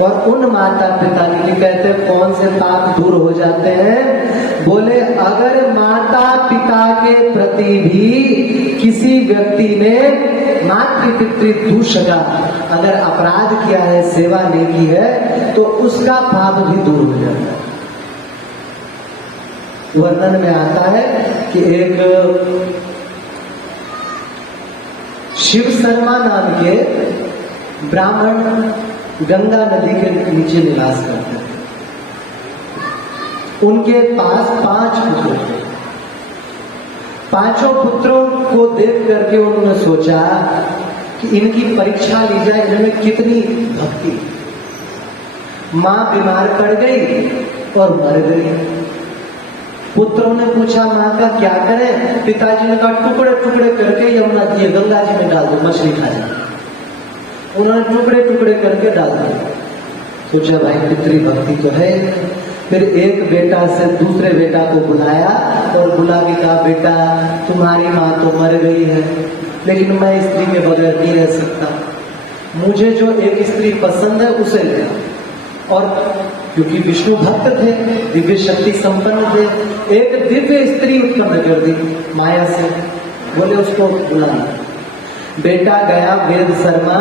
और उन माता पिता के लिए कहते हैं कौन से पाप दूर हो जाते हैं? बोले अगर माता पिता के प्रति भी किसी व्यक्ति ने मातृपितृ दूष का अगर अपराध किया है, सेवा नहीं की है, तो उसका पाप भी दूर हो जाता है। वर्णन में आता है कि एक शिव शर्मा नाम के ब्राह्मण गंगा नदी के नीचे निवास करते थे। उनके पास 5 पुत्र थे। 5 पुत्रों को देख करके उन्होंने सोचा कि इनकी परीक्षा ली जाए, इनमें कितनी भक्ति। मां बीमार पड़ गई और मर गई। पुत्रों ने पूछा मां का क्या करें? पिताजी ने कहा टुकड़े टुकड़े करके यमुना जी गंगा जी में डाल दो, मछली खा जाए। उन्होंने टुकड़े टुकड़े करके डाल दिया। सोचा भाई पितृ भक्ति तो है। फिर एक बेटा से दूसरे बेटा को बुलाया और बुला के कहा बेटा तुम्हारी माँ तो मर गई है, लेकिन मैं स्त्री के बगैर नहीं रह सकता। मुझे जो एक स्त्री पसंद है उसे ले। और क्योंकि विष्णु भक्त थे, दिव्य शक्ति संपन्न थे, एक दिव्य स्त्री उत्पन्न कर दी। माया से, बोले उसको बुला। बेटा गया वेद शर्मा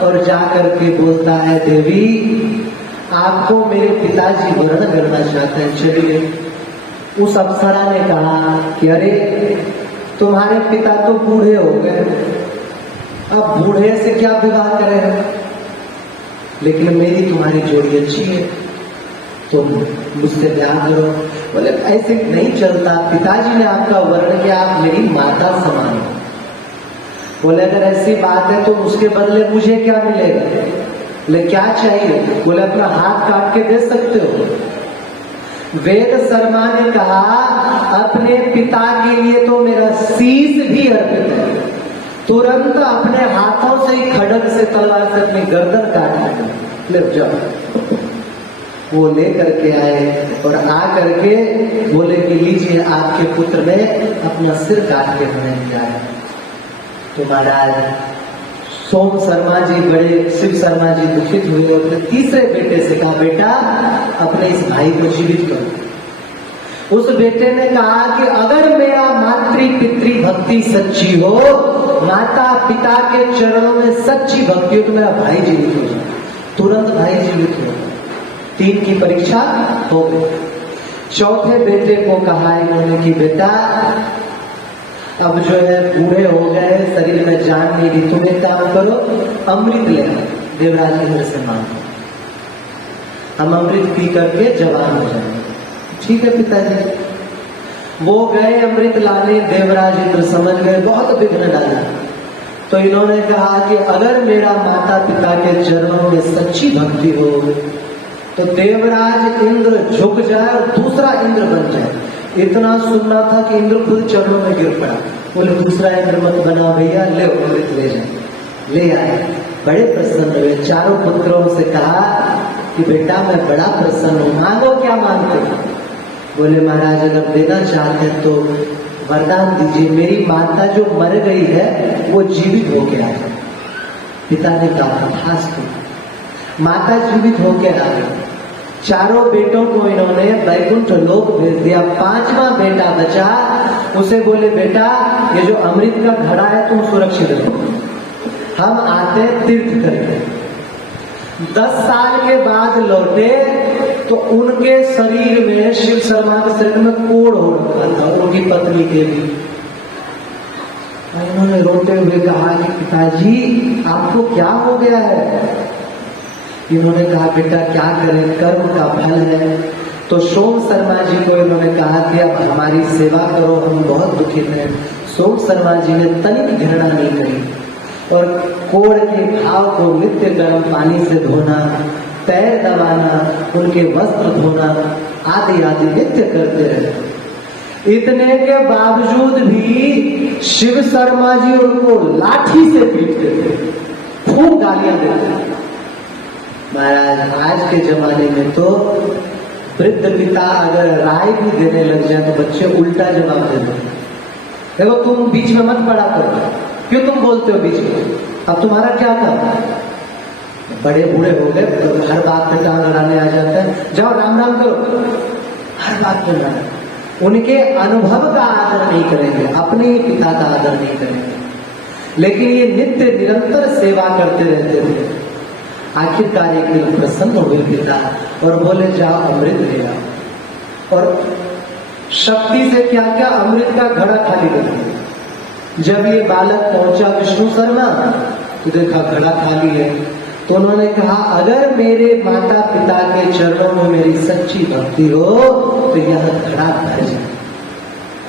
और जाकर के बोलता है, देवी आपको मेरे पिताजी वर्ण करना चाहते हैं, चलिए। उस अप्सरा ने कहा कि अरे तुम्हारे पिता तो बूढ़े हो गए, अब बूढ़े से क्या विवाह करें, लेकिन मेरी तुम्हारी जोड़ी अच्छी है, तो मुझसे ब्याह करो। बोले ऐसे नहीं चलता, पिताजी ने आपका वर्ण किया, आप मेरी माता समान हो। बोले अगर ऐसी बात है तो उसके बदले मुझे क्या मिलेगा? बोले क्या चाहिए? बोले अपना हाथ काट के दे सकते हो। वेद शर्मा ने कहा अपने पिता के लिए तो मेरा शीश भी अर्पित है। तुरंत अपने हाथों से ही खड्ग से तलवार से अपनी गर्दन काट ले जाओ। वो ले करके आए और आ करके बोले कि लीजिए आपके पुत्र ने अपना सिर काट के हमें दिया है। तो महाराज सोम शर्मा जी, बड़े शिव शर्मा जी दुखित हुए और तीसरे बेटे से कहा, बेटा अपने इस भाई को जीवित करो। उस बेटे ने कहा कि अगर मेरा मातृ पितृ भक्ति सच्ची हो, माता पिता के चरणों में सच्ची भक्ति हो, तो मेरा भाई जीवित हो जाए। तुरंत भाई जीवित हो। 3 की परीक्षा हो गई। चौथे बेटे को कहा इन्होंने कि बेटा अब जो है बूढ़े हो गए, शरीर में जान नहीं रही, तुम एक काम करो, अमृत ले आओ, देवराज इंद्र से मांगो, हम अमृत पी करके जवान हो जाएंगे। ठीक है पिताजी। वो गए अमृत लाने, देवराज इंद्र समझ गए, बहुत विघ्न डाला। तो इन्होंने कहा कि अगर मेरा माता पिता के चरणों में सच्ची भक्ति हो तो देवराज इंद्र झुक जाए और दूसरा इंद्र बन जाए। इतना सुनना था कि इंद्र खुद चरणों में गिर पड़ा। बोले दूसरा इंद्र मत बना भैया, ले अमृत ले जाए। ले आए, बड़े प्रसन्न हुए। चारों पुत्रों से कहा कि बेटा मैं बड़ा प्रसन्न हूँ, मांगो क्या मांगते हो? बोले महाराज अगर देना चाहते हैं तो वरदान दीजिए, मेरी माता जो मर गई है वो जीवित होके आ जाए। पिता ने कहा तथास्तु। माता जीवित होके आ गई। चारों बेटों को इन्होंने वैकुंठ लोक भेज दिया। 5वां बेटा बचा, उसे बोले बेटा ये जो अमृत का घड़ा है तुम सुरक्षित रखो, हम आते तीर्थ करके। 10 साल के बाद लौटे तो उनके शरीर में, शिव शर्मा के शरीर में कोढ़ हो रखा था, उनकी पत्नी के भी। उन्होंने रोते हुए कहा कि पिताजी आपको क्या हो गया है? इन्होंने कहा बेटा क्या करें, कर्म का फल है। तो सोम शर्मा जी को इन्होंने कहा कि अब हमारी सेवा करो, हम बहुत दुखित हैं। सोम शर्मा जी ने तनिक घृणा नहीं करी और कोढ़ के घाव को नित्य गर्म पानी से धोना, पैर दबाना, उनके वस्त्र धोना आदि आदि नित्य करते रहे। इतने के बावजूद भी शिव शर्मा जी उनको लाठी से पीटते थे, खूब गालियां देते थे। महाराज आज के जमाने में तो वृद्ध पिता अगर राय भी देने लग जाए तो बच्चे उल्टा जवाब दे देते। देखो तुम बीच में मत पड़ा करो, क्यों तुम बोलते हो बीच में, अब तुम्हारा क्या काम? बड़े बूढ़े हो गए तो हर बात पे टांग अड़ाने आ जाते हैं, जाओ राम राम करो, हर बात पे लड़ा। उनके अनुभव का आदर नहीं करेंगे, अपने ही पिता का आदर नहीं करेंगे। लेकिन ये नित्य निरंतर सेवा करते रहते थे। आखिरकार एक दिन प्रसन्न हुए पिता और बोले जाओ अमृत ले आओ। और शक्ति से क्या क्या अमृत का घड़ा खाली कर दिया। जब ये बालक पहुंचा विष्णु शर्मा तो देखा घड़ा खाली है। तो उन्होंने कहा अगर मेरे माता पिता के चरणों में मेरी सच्ची भक्ति हो तो यह घड़ा भर जाए।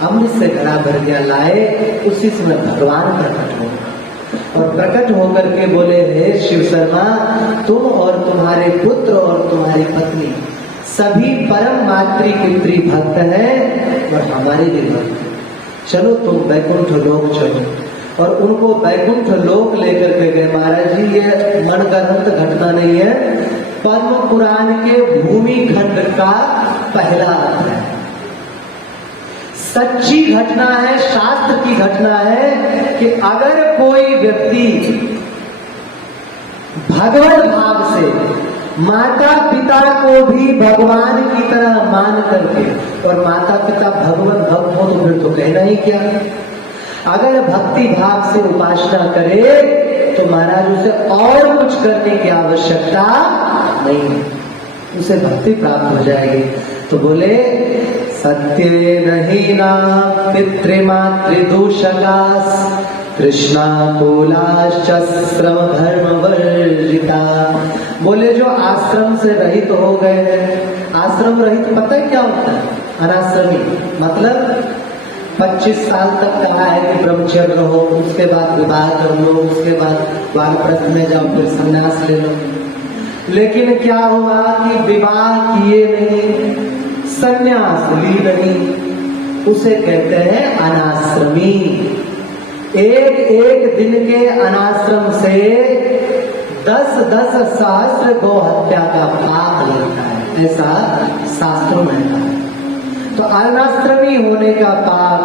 अमृत से घड़ा भर गया, लाए, उसी समय भगवान प्रकट हो और प्रकट होकर के बोले हे शिव शर्मा, तुम और तुम्हारे पुत्र और तुम्हारी पत्नी सभी परम मातृ पितृ भक्त हैं और हमारे भी भक्त। चलो तुम वैकुंठ लोक चलो। और उनको वैकुंठ लोक लेकर के गए। महाराज जी ये मनगढ़ंत घटना नहीं है, पद्म पुराण के भूमि खंड का पहला अध्याय, सच्ची घटना है, शास्त्र की घटना है कि अगर कोई व्यक्ति भगवत भाव से माता पिता को भी भगवान की तरह मान करके, और माता पिता भगवान भक्त हो तो फिर तो कहना ही क्या। अगर भक्ति भाव से उपासना करे तो महाराज उसे और कुछ करने की आवश्यकता नहीं है, उसे भक्ति प्राप्त हो जाएगी। तो बोले सत्य नहीं ना पितृमातृदूषकास कृष्णा कुलाश्च श्रम धर्म वर्जिता। बोले जो आश्रम से रहित हो गए हैं, आश्रम रहित पता है क्या होता है? अनाश्रमी मतलब 25 साल तक कहा है कि ब्रह्मचर्य रहो, उसके बाद विवाह कर लो, उसके बाद वानप्रस्थ में जाओ, फिर संन्यास ले लो। लेकिन क्या हुआ कि विवाह किए नहीं, संन्यास ली नहीं, उसे कहते हैं अनाश्रमी। एक एक दिन के अनाश्रम से 10-10 सहस्र गौ हत्या का पाप लगता है, ऐसा शास्त्रों में है। तो अनाश्रमी होने का पाप,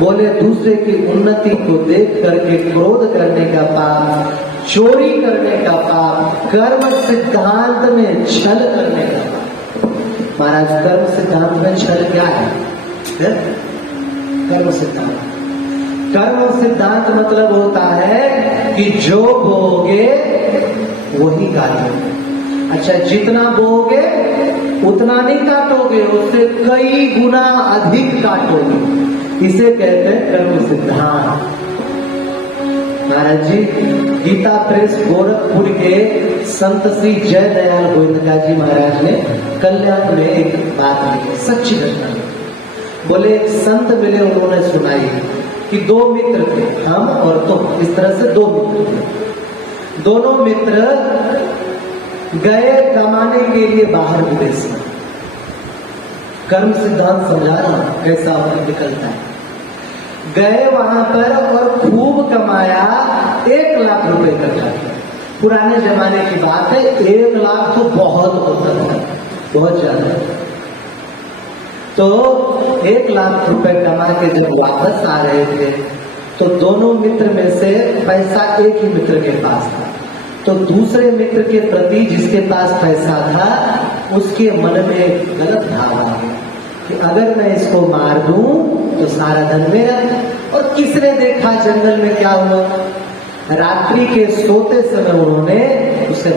बोले दूसरे की उन्नति को देख करके क्रोध करने का पाप, चोरी करने का पाप, कर्म सिद्धांत में छल करने का पाप। महाराज कर्म सिद्धांत में छल क्या है? कर्म सिद्धांत, कर्म सिद्धांत मतलब होता है कि जो बोगे वही काटोगे। अच्छा, जितना बोगे उतना नहीं काटोगे, उससे कई गुना अधिक काटोगे, इसे कहते हैं कर्म सिद्धांत। महाराज जी गीता प्रेस गोरखपुर के संत श्री जय दयाल गोविंदका जी महाराज ने कल्याण में एक बात लिखी, सच्ची घटना। बोले एक संत मिले, उन्होंने सुनाई कि 2 मित्र थे, हम और तुम, इस तरह से 2 मित्र थे। दोनों मित्र गए कमाने के लिए बाहर विदेश में। कर्म सिद्धांत समझा रहा हूं कैसा निकलता है। गए वहां पर और खूब कमाया, 1 लाख रुपए इकट्ठा किया। पुराने जमाने की बात है, 1 लाख तो बहुत होता था, बहुत ज्यादा। तो 1 लाख रुपए कमा के जब वापस आ रहे थे तो दोनों मित्र में से पैसा एक ही मित्र के पास था। तो दूसरे मित्र के प्रति जिसके पास पैसा था, उसके मन में गलत भाव आ गया कि अगर मैं इसको मार दूं तो सारा धन मेरा। और किसने देखा जंगल में क्या हुआ? रात्रि के सोते समय उन्होंने उसे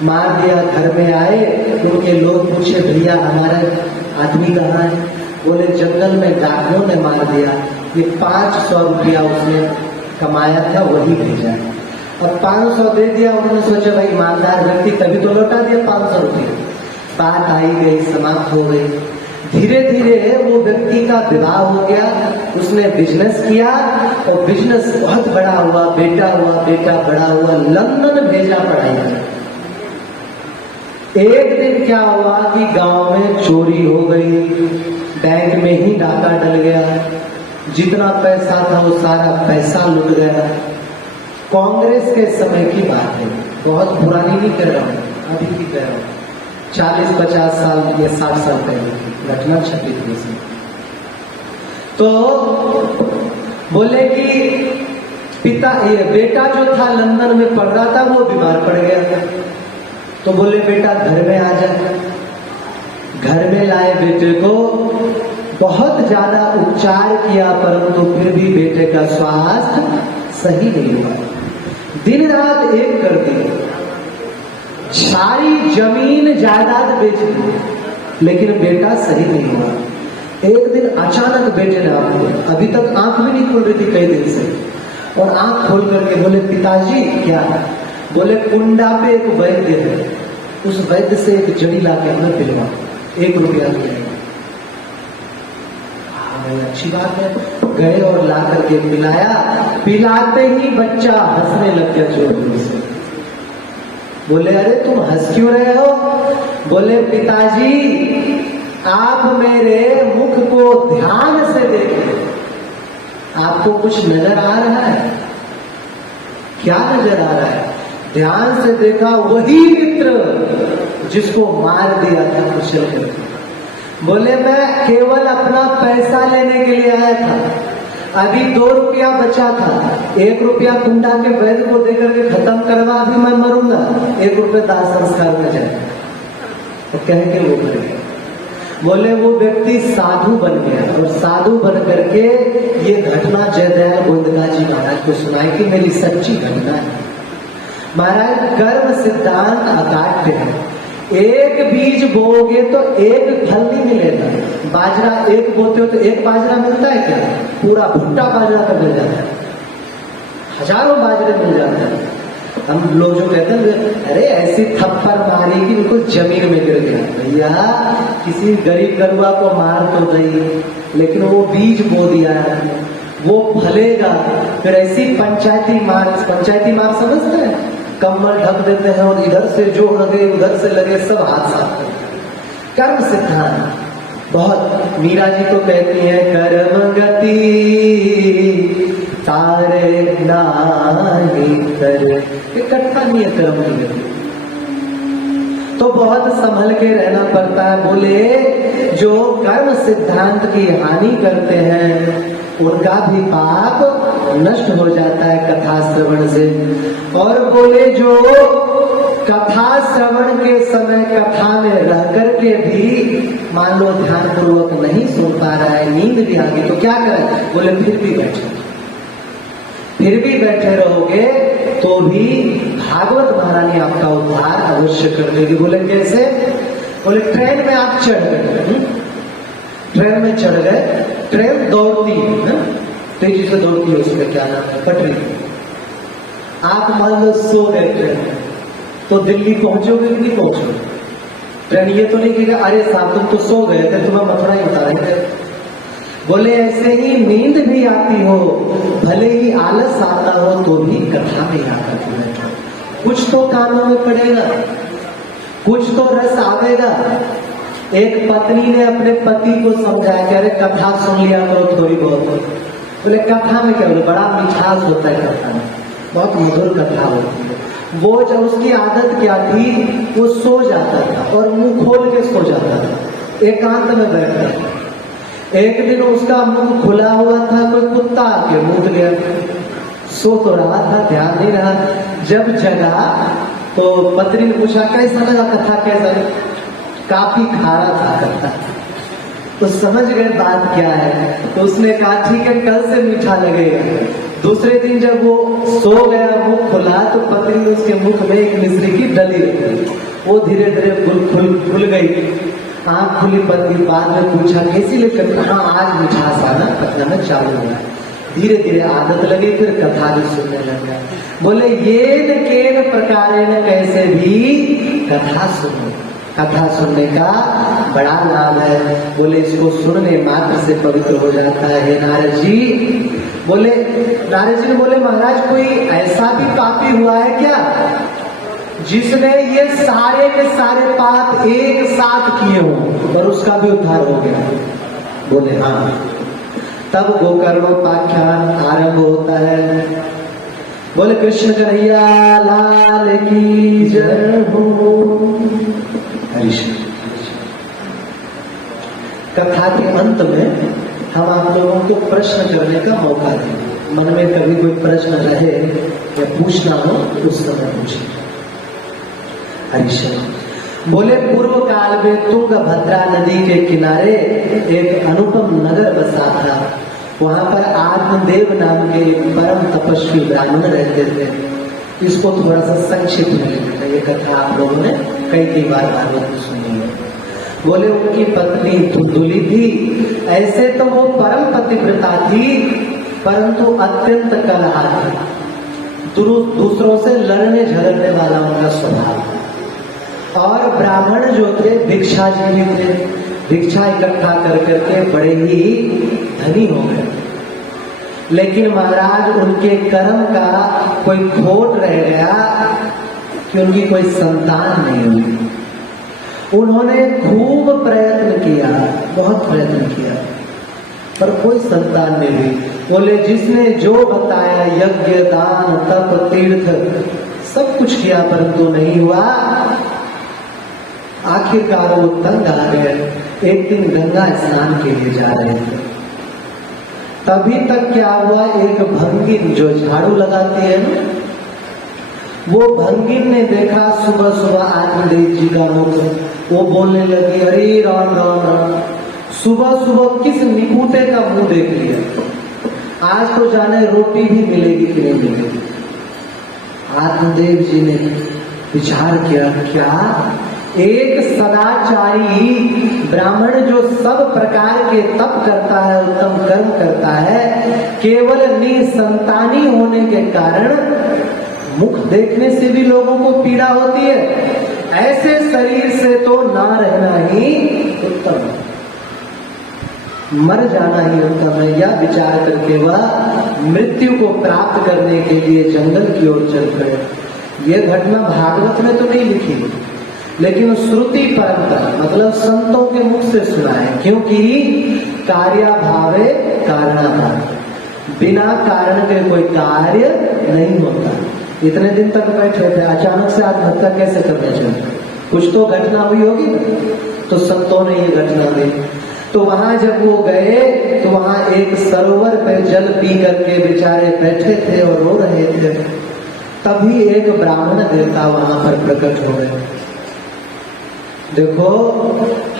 मार दिया। घर में आए, उनके लोग पूछे भैया हमारा आदमी कहाँ है? बोले जंगल में डाकुओं ने मार दिया। ये 500 रुपया उसने कमाया था वही भेजा, और 500 दे दिया। उन्होंने सोचा भाई ईमानदार व्यक्ति, तभी तो लौटा दिया 500 रुपया। बात आई गई, समाप्त हो गई। धीरे धीरे वो व्यक्ति का विवाह हो गया, उसने बिजनेस किया और बिजनेस बहुत बड़ा हुआ, बेटा बड़ा हुआ, लंदन भेजा पढ़ाई कर। एक दिन क्या हुआ कि गांव में चोरी हो गई, बैंक में ही डाका डल गया, जितना पैसा था वो सारा पैसा लुट गया। कांग्रेस के समय की बात है, बहुत पुरानी नहीं कर रहा हूं, अभी की कह रहा हूं, 40-50 साल या 60 साल पहले की घटना छपी थी उसमें। तो बोले कि बेटा जो था लंदन में पढ़ रहा था, वो बीमार पड़ गया। तो बोले बेटा घर में आ जा। घर में लाए बेटे को, बहुत ज्यादा उपचार किया, परंतु फिर भी बेटे का स्वास्थ्य सही नहीं हुआ। दिन रात एक कर दी, सारी जमीन जायदाद बेच दी, लेकिन बेटा सही नहीं हुआ। एक दिन अचानक बेटे ने आंख खोली, अभी तक आंख भी नहीं खुल रही थी कई दिन से, और आंख खोल करके बोले पिताजी क्या है? बोले कुंडा पे एक वैद्य है, उस वैद्य से एक जड़ी ला के हमें पिलवा, 1 रुपया दिया। अच्छी बात है, गए और ला करके पिलाया। पिलाते ही बच्चा हंसने लग गया जोर से। बोले अरे तुम हंस क्यों रहे हो? बोले पिताजी आप मेरे मुख को ध्यान से देखिए, आपको कुछ नजर आ रहा है? क्या नजर आ रहा है? ध्यान से देखा, वही मित्र जिसको मार दिया था कुशल करके। बोले मैं केवल अपना पैसा लेने के लिए आया था, अभी 2 रुपया बचा था, 1 रुपया कुंडा के वैद्य को देकर के खत्म करवा, अभी मैं मरूंगा, 1 रुपया दाह संस्कार में जाए। तो कह के वो मर गया। बोले वो व्यक्ति साधु बन गया और साधु बन करके ये घटना जयदयाल गोविंददास जी महाराज को सुनाई कि मेरी सच्ची घटना है। महाराज कर्म सिद्धांत अकाट्य है, एक बीज बोओगे तो एक फल नहीं मिलेगा। बाजरा एक बोते हो तो एक बाजरा मिलता है क्या? पूरा भुट्टा बाजरा का मिल जाता है, हजारों बाजरे मिल जाते हैं। हम लोग जो कहते हैं अरे ऐसी थप्पड़ मारी कि उनको जमीन में गिर गया। भैया किसी गरीब गरुआ को मार तो गई, लेकिन वो बीज बो दिया है, वो फलेगा। फिर ऐसी पंचायती मार समझते हैं, कम्बल ढक देते हैं और इधर से जो लगे उधर से लगे, सब हाथ साफ। कर्म सिद्धांत बहुत, मीरा जी तो कहती है कर्म गति तारे नाही कर, इकट्ठा नहीं है कर्म की गति, तो बहुत संभल के रहना पड़ता है। बोले जो कर्म सिद्धांत की हानि करते हैं उनका भी पाप नष्ट हो जाता है कथा श्रवण से। और बोले जो कथा श्रवण के समय कथा में रह करके भी मान लो ध्यान पूर्वक नहीं सुन पा रहा है, नींद भी आ गई, तो क्या करें? बोले फिर भी बैठे रहोगे तो भी भागवत महारानी आपका उद्धार अवश्य कर देगी। बोले कैसे? बोले ट्रेन में आप चढ़ गए, ट्रेन में चढ़ गए, ट्रेन दौड़ती है, तेजी से दौड़ती है, उसमें क्या नाम है, पटरी। आप मान लो सो गए ट्रेन में, तो दिल्ली पहुंचोगे कि नहीं पहुंचोगे? ट्रेन ये तो नहीं कहेगा अरे साहब तुम तो सो गए थे, तुम्हें मथुरा ही उतारेंगे। बोले ऐसे ही नींद भी आती हो, भले ही आलस आता हो, तो भी कथा में याद आती है। कुछ तो कानों में पड़ेगा, कुछ तो रस आवेगा। एक पत्नी ने अपने पति को समझाया कि अरे कथा सुन लिया करो थोड़ी बहुत। बोले कथा में क्या? बोले बड़ा मिठास होता है कथा में, बहुत मधुर कथा होती है। वो जब उसकी आदत क्या थी, वो सो जाता था और मुंह खोल के सो जाता था, एकांत में बैठता था। एक दिन उसका मुंह खुला हुआ था, कोई कुत्ता आके मूत गया। सो तो रहा था, ध्यान नहीं रहा। जब जगा तो पत्नी ने पूछा कैसा लगा कथा, कैसा? काफी खारा था कथा। तो समझ गए बात क्या है, तो उसने कहा ठीक है कल से मीठा लगेगा। दूसरे दिन जब वो सो गया, मुंह खुला, तो पत्नी ने उसके मुख में एक मिश्री की डली रखी, वो धीरे धीरे खुल गई। आंख खुली पत्नी, बाद में पूछा कैसी लेकर? हाँ आज मिठास आना पतना में चालू हुआ। धीरे धीरे आदत लगी, फिर कथा भी सुनने लगा। बोले येन केन प्रकारेण, कैसे भी कथा सुनो, कथा सुनने का बड़ा लाभ है। बोले इसको सुनने मात्र से पवित्र हो जाता है। नारद जी बोले, नारद जी ने बोले महाराज कोई ऐसा भी पापी हुआ है क्या जिसने ये सारे के सारे पाप एक साथ किए हो और उसका भी उद्धार हो गया? बोले हाँ। तब गोकर्णोपाख्यान आरंभ होता है। बोले कृष्ण कन्हैया लाल की जय हो। कथा के अंत में हम आप लोगों को प्रश्न करने का मौका दें। मन में कभी कोई प्रश्न रहे या पूछना हो उस समय पूछिए। हरिश्चंद्र बोले पूर्व काल में तुंगभद्रा नदी के किनारे एक अनुपम नगर बसा था। वहां पर आत्मदेव नाम के परम तपस्वी ब्राह्मण रहते थे। इसको थोड़ा सा संक्षिप्त में लिखा, ये कथा आप लोगों ने कई बार भागवत में सुनी है। बोले उनकी पत्नी धुंधुली थी। ऐसे तो वो परम पतिव्रता थी, परंतु अत्यंत कलहा थी। दूसरों से लड़ने झगड़ने वाला उनका स्वभाव। और ब्राह्मण जो थे भिक्षाजीवी थे, भिक्षा इकट्ठा कर करके बड़े ही धनी हो गए। लेकिन महाराज उनके कर्म का कोई खोट रह गया कि उनकी कोई संतान नहीं हुई। उन्होंने खूब प्रयत्न किया, बहुत प्रयत्न किया, पर कोई संतान नहीं हुई। बोले जिसने जो बताया यज्ञ दान तप तीर्थ सब कुछ किया परंतु नहीं हुआ। आखिरकार वो तंग आ गए। एक दिन गंगा स्नान के लिए जा रहे थे। तभी तक क्या हुआ, एक भंगिन जो झाड़ू लगाती है ना, वो भंगिन ने देखा सुबह सुबह आत्मदेव जी का मुख, वो बोलने लगी, अरे राम राम राम, सुबह सुबह किस निपुते का मुंह देख लिया, आज तो जाने रोटी भी मिलेगी कि नहीं मिलेगी। आत्मदेव जी ने विचार किया, क्या एक सदाचारी ब्राह्मण जो सब प्रकार के तप करता है, उत्तम कर्म करता है, केवल निसंतानी होने के कारण मुख देखने से भी लोगों को पीड़ा होती है, ऐसे शरीर से तो ना रहना ही उत्तम, मर जाना ही उत्तम है। यह विचार करके वह मृत्यु को प्राप्त करने के लिए जंगल की ओर चल पड़े। यह घटना भागवत में तो नहीं लिखी, लेकिन श्रुति परंपरा मतलब संतों के मुख से सुना है, क्योंकि कार्याभावे कारणाभाव, बिना कारण के कोई कार्य नहीं होता। इतने दिन तक बैठे थे, अचानक से आत्महत्या कैसे करने चले, कुछ तो घटना हुई होगी ना, तो संतों ने ये घटना दी। तो वहां जब वो गए तो वहां एक सरोवर पे जल पी करके बेचारे बैठे थे और रो रहे थे, तभी एक ब्राह्मण देवता वहां पर प्रकट हो गए। देखो,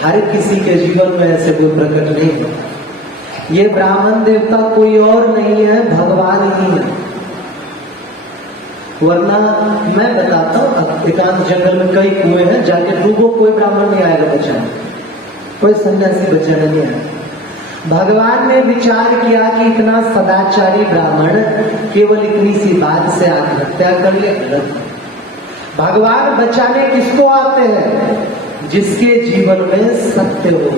हर किसी के जीवन में ऐसे कोई प्रकट नहीं होता। ये ब्राह्मण देवता कोई और नहीं है, भगवान ही है। वरना मैं बताता हूँ, एकांत जंगल में कई कुएं हैं, जाके डूबो, कोई ब्राह्मण नहीं आएगा बचाने, कोई सन्यासी बचाने नहीं आएगा। भगवान ने विचार किया कि इतना सदाचारी ब्राह्मण केवल इतनी सी बात से आत्महत्या कर ले, गलत। भगवान बचाने किसको आते हैं? जिसके जीवन में सत्य हो,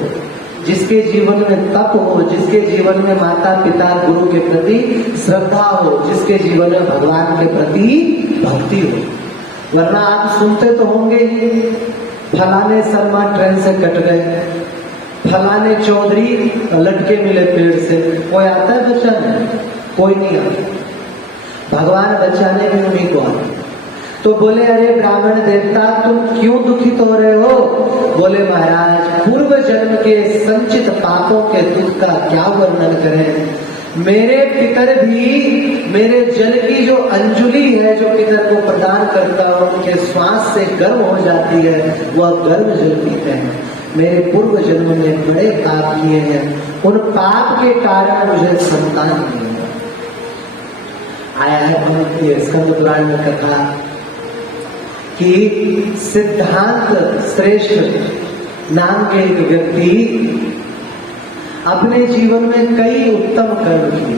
जिसके जीवन में तप हो, जिसके जीवन में माता पिता गुरु के प्रति श्रद्धा हो, जिसके जीवन में भगवान के प्रति भक्ति हो। वरना आप सुनते तो होंगे ही, फलाने शर्मा ट्रेन से कट गए, फलाने चौधरी लटके मिले पेड़ से। कोई आता है बचाने? कोई नहीं आता। भगवान बचाने में उन्हीं को आता। तो बोले, अरे ब्राह्मण देवता, तुम क्यों दुखित हो रहे हो? बोले, महाराज, पूर्व जन्म के संचित पापों के दुख का क्या वर्णन करें। मेरे पितर भी मेरे जल की जो अंजुली है, जो पितर को प्रदान करता है, उनके श्वास से गर्म हो जाती है, वह गर्म जल पीते हैं। मेरे पूर्व जन्म में बड़े पाप किए हैं, उन पाप के कारण मुझे संतान नहीं है। आया है स्कंद पुराण में कथा कि सिद्धांत श्रेष्ठ नाम के एक व्यक्ति अपने जीवन में कई उत्तम कर्म किए,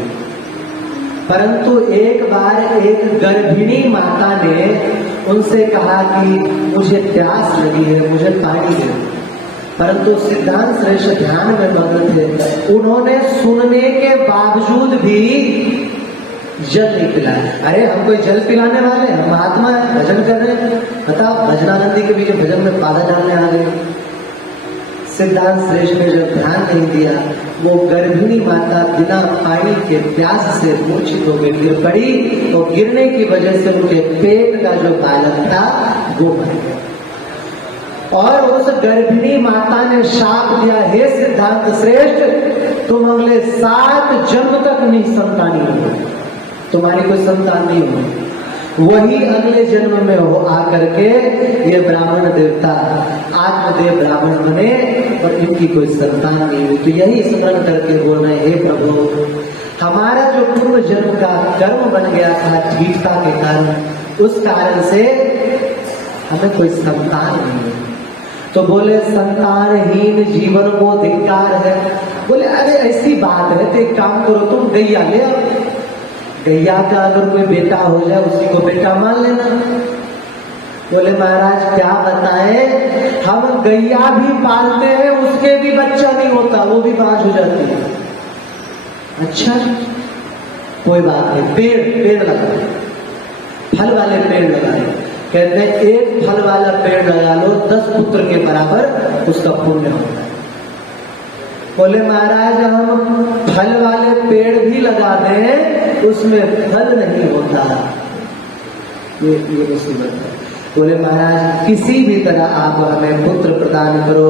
परंतु एक बार एक गर्भिणी माता ने उनसे कहा कि मुझे प्यास लगी है, मुझे पानी दे। परंतु सिद्धांत श्रेष्ठ ध्यान में मग्न थे, उन्होंने सुनने के बावजूद भी जल नहीं पिलाया। अरे हम कोई जल पिलाने वाले, हम महात्मा है, भजन कर रहे हैं, बताओ भजनानंदी के बीच भजन में बाधा डालने आ गए। सिद्धांत श्रेष्ठ ने जब ध्यान नहीं दिया, वो गर्भिणी माता बिना पानी के प्यास से मूर्छित होकर गिर पड़ी, और गिरने की वजह से उनके पेट का जो बालक था वो मर गया। और उस गर्भिणी माता ने शाप दिया, हे सिद्धांत श्रेष्ठ, तुम अगले 7 जन्म तक निसंतानी हो, तुम्हारी कोई संतान नहीं होगी। वही अगले जन्म में हो आकर के ये ब्राह्मण देवता आत्मदेव ब्राह्मण बने, और इनकी कोई संतान नहीं हुई। तो यही स्मरण करके बोल रहे, हे प्रभु, हमारा जो पूर्व जन्म का कर्म बन गया था ठीकता के कारण, उस कारण से हमें कोई संतान नहीं हुई। तो बोले, संतानहीन जीवन को धिक्कार है। बोले, अरे ऐसी बात है तो एक काम करो, तुम गैया ले आओ, गैया का अगर कोई बेटा हो जाए उसी को बेटा मान लेना। बोले, महाराज क्या बताए, हम गैया भी पालते हैं, उसके भी बच्चा नहीं होता, वो भी बाँझ हो जाती है। अच्छा, कोई बात नहीं, पेड़ लगाए, फल वाले पेड़ लगाए। कहते हैं एक फल वाला पेड़ लगा लो, 10 पुत्र के बराबर उसका पुण्य होता है। बोले, महाराज हम फल वाले पेड़ भी लगा दें, उसमें फल नहीं होता, ये मुसीबत है। बोले, महाराज किसी भी तरह आप हमें पुत्र प्रदान करो।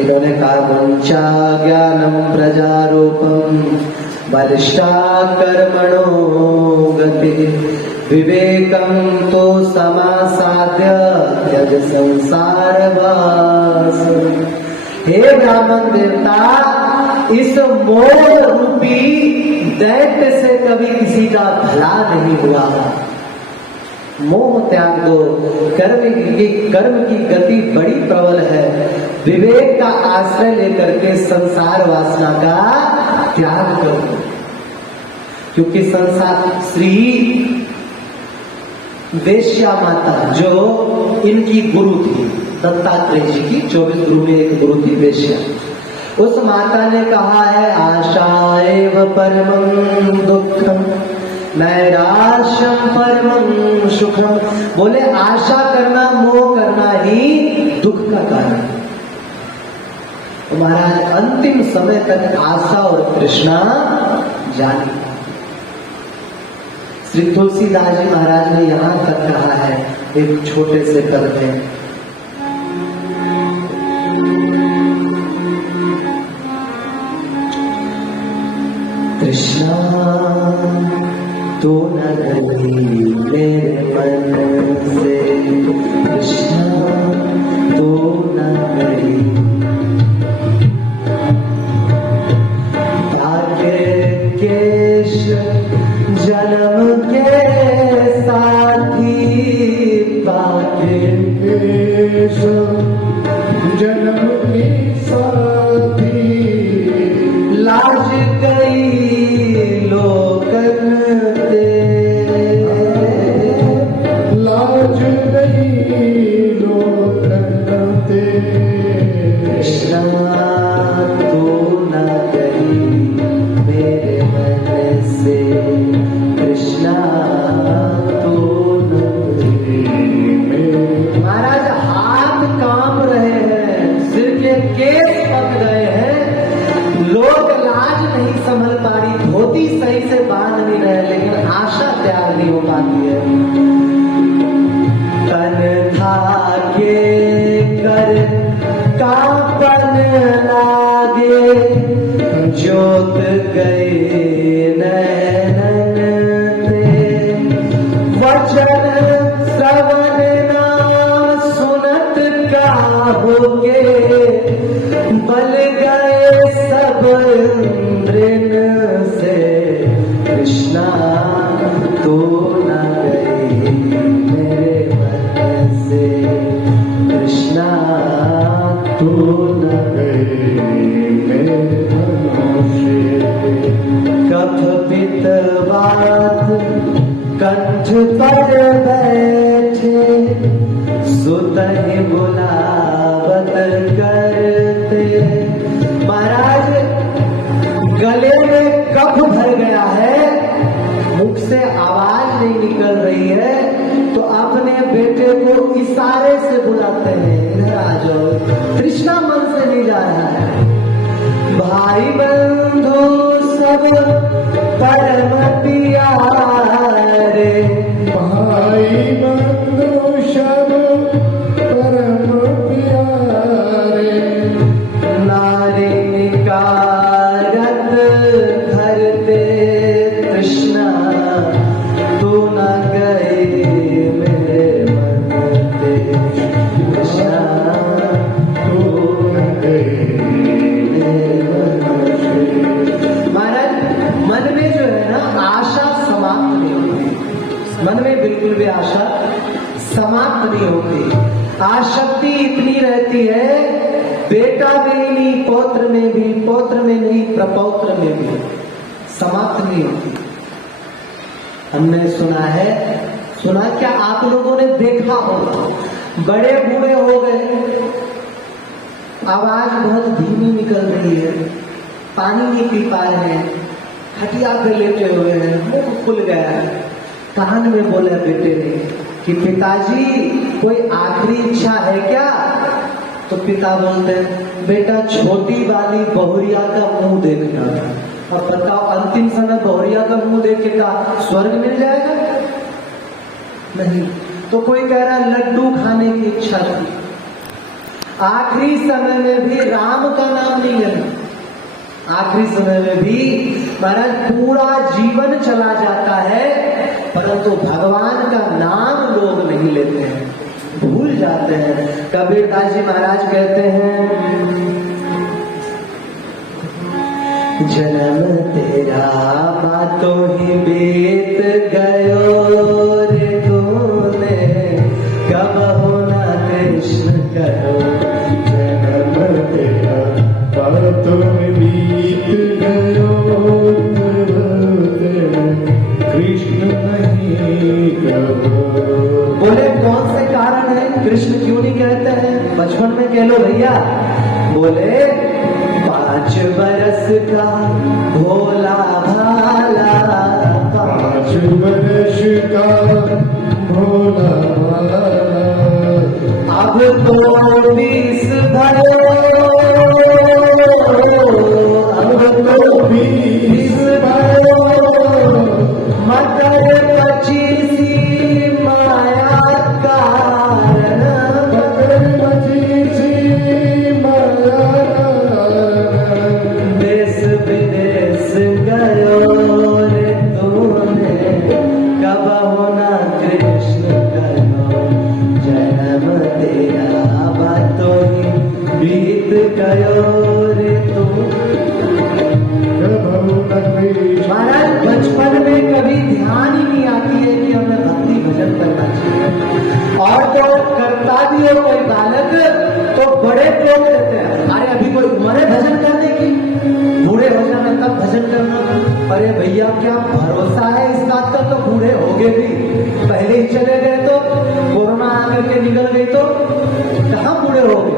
इन्होंने कहा, वंचा ज्ञानम प्रजारोपम वरिष्ठा कर्मणो गति विवेकम तो समासाद्य त्यज संसार वास। हे ब्राह्मण देवता, इस मोह रूपी दैत्य से कभी किसी का भला नहीं हुआ। मोह त्याग दो। कर्म की गति बड़ी प्रबल है। विवेक का आश्रय लेकर के संसार वासना का त्याग करो, क्योंकि संसार श्री वेश्या माता जो इनकी गुरु थी, दत्तात्रेय जी की 24 गुरु में एक गुरु थी वेश्या। उस माता ने कहा है आशा एव परमं दुखम नैराश्यम परमं सुखम। बोले आशा करना, मोह करना ही दुख का कारण है। तो महाराज अंतिम समय तक आशा और तृष्णा जानी। श्री तुलसीदास जी महाराज ने यहां तक कहा है, एक छोटे से पद में, कृष्णा तू न गई मेरे मन से, कृष्णा तू न गई। भाग्य केश जन्म के साथी, भाग्य केश जन्म के साथी, लाज गई लोकन ते, लाज गई लोकन ते। कृष्णा तू न गई मेरे मन से, कृष्णा तू न गई मेरे। महाराज हाथ कांप रहे हैं, सिर के केस पक गए हैं, लोग लाज नहीं संभल पा रही, धोती सही से बांध नहीं रहे, लेकिन आशा त्याग नहीं हो पाती है। तन था के कर कांपन लागे, जोत गए नैनन ते, वचन श्रवण ना सुनत काहुगे, बल गए सब इंद्रिन से, कृष्णा तू न गई मेरे मन से, कृष्णा तू न गई मेरे मन से। कफ पित बात कंठ पर बैठे, सुतहि बुलावत करते। महाराज गले में कफ भर गया है, मुख से आवाज नहीं निकल रही है, तो अपने बेटे को इशारे से बुलाते हैं, इधर आ जाओ। कृष्णा मन से नहीं जा रहा है। भाई बंधु सब परम प्यारे, भाई बंधु सब परम प्यारे, नारी निकारत धरते, कृष्णा तू न गए मेरे मन से, कृष्णा तू न गई मेरे मन से। महाराज मन में जो है ना आशा समाप्त नहीं होती, मन में बिल्कुल भी आशा समाप्त नहीं होती। आसक्ति इतनी रहती है, बेटा में ही नहीं, पौत्र में भी, पौत्र में नहीं, प्रपौत्र में भी समाप्त नहीं होती। हमने सुना क्या आप लोगों ने देखा होगा, बड़े बूढ़े हो गए, आवाज बहुत धीमी निकल रही है, पानी नहीं पी पा रहे हैं, खटिया पे लेटे हुए हैं, मुंह खुल गया है, कान में बोला बेटे ने कि पिताजी कोई आखिरी इच्छा है क्या? तो पिता बोलते हैं बेटा छोटी वाली बहुरिया का मुंह देखना था। और बताओ अंतिम समय बहुरिया का मुंह देख के का स्वर्ग मिल जाएगा? नहीं। तो कोई कह रहा लड्डू खाने की इच्छा थी। आखिरी समय में भी राम का नाम नहीं लेना, आखिरी समय में भी महाराज पूरा जीवन चला जाता है, परंतु भगवान का नाम लोग नहीं लेते हैं, भूल जाते हैं। कबीरदास जी महाराज कहते हैं, जन्म तेरा बातों ही बीत गयो रे तूने, कब होना कृष्ण करो। जन्म तेरा बातों में बीत गयो, कृष्ण नहीं कहो। बोले कौन से कारण है, कृष्ण क्यों नहीं कहते हैं? बचपन में कह लो भैया। बोले 5 बरस का भोला भाला, 5 बरस का भोला भाला, अब तो 20 भरो, अब तो 20 भरो, मकर 25 माया कारण, मकर 25 माया कारण। देश विदेश गयो रे तूने, कब होना कृष्ण करो। जन्म तेरा बातों ही बीत गयो रे तू। महाराज बचपन में कभी ध्यान ही नहीं आती है कि हमें भक्ति भजन करना चाहिए, और तो करता भी हो कोई बालक तो बड़े टोक देते हैं, अरे अभी कोई उम्र है भजन करने की, बूढ़े हो जाने तब भजन करना। अरे भैया क्या भरोसा है इस बात का, तो बूढ़े हो गए भी, पहले ही चले गए तो, कोरोना आकर के निकल गई तो कहाँ बूढ़े हो गए।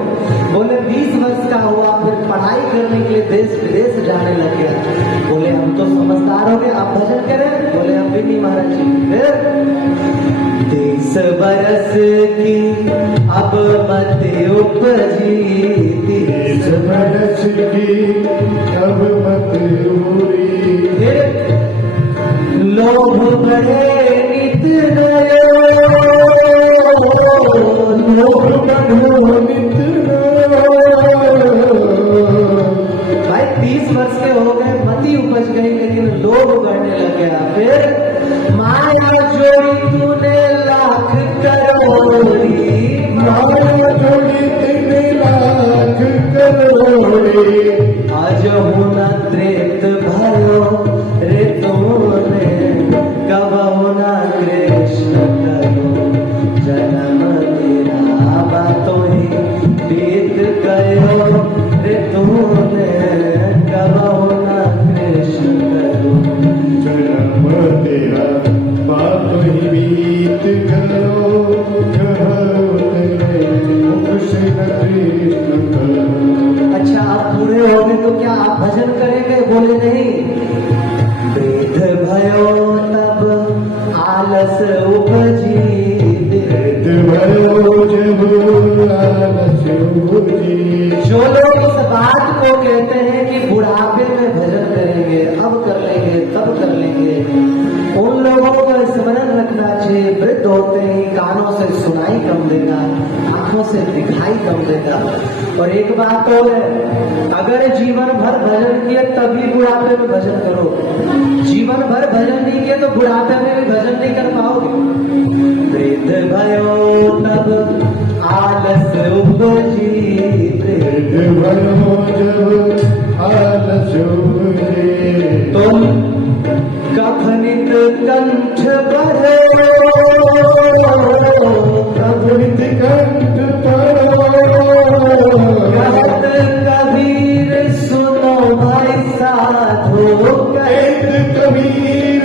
बोले 20 वर्ष का हुआ, फिर पढ़ाई करने के लिए देश विदेश जाने लग गया। बोले हम तो समझदार हो गए, आप भजन करें? बोले हम भी नहीं महाराज जी। फिर 30 बरस की अब मत उपजी, 30 बरस की अब मत उरी, लोभ बढ़े नित नयो, लोभ बढ़ो नित भाई 30 वर्ष के हो गए, मति उपज गई, लेकिन लोभ बढ़ने लग गया। फिर माया जोड़ी तूने लाख करोड़ी, माया जोड़ी 3 लाख करोड़ी, आज होना त्रेत भयो रे तूने, कब होना कृष्ण करो। जन्म तेरा बातों ही बीत गयो रे तूने, कब होना कृष्ण करो। जन्म तेरा बातों ही बीत गयो, मुख से न कृष्ण कहो। अच्छा आप बूढ़े हो गए तो क्या आप भजन करेंगे? बोले नहीं। वृद्ध भयो तब आलस उपजी, वेद भयो जब आलस उपजी। जो लोग इस बात को कहते हैं कि बुढ़ापे में भजन करेंगे, अब कर लेंगे तब कर लेंगे, उन लोगों को स्मरण रखना चाहिए, वृद्ध होते ही कानों से सुनाई कम देगा, आंखों से दिखाई कम देगा। और एक बात और है, अगर जीवन भर भजन किए तभी बुढ़ापे में भजन करो, जीवन भर भजन नहीं किए तो बुढ़ापे में भी भजन नहीं कर पाओगे। वृद्ध भयो तब आलस उपजी, वेद भयो जब आलस उपजी। तुम कफनित कंठ भरो, कफनित कंठ परो, कहत कबीर सुनो भाई साधो, कहत कबीर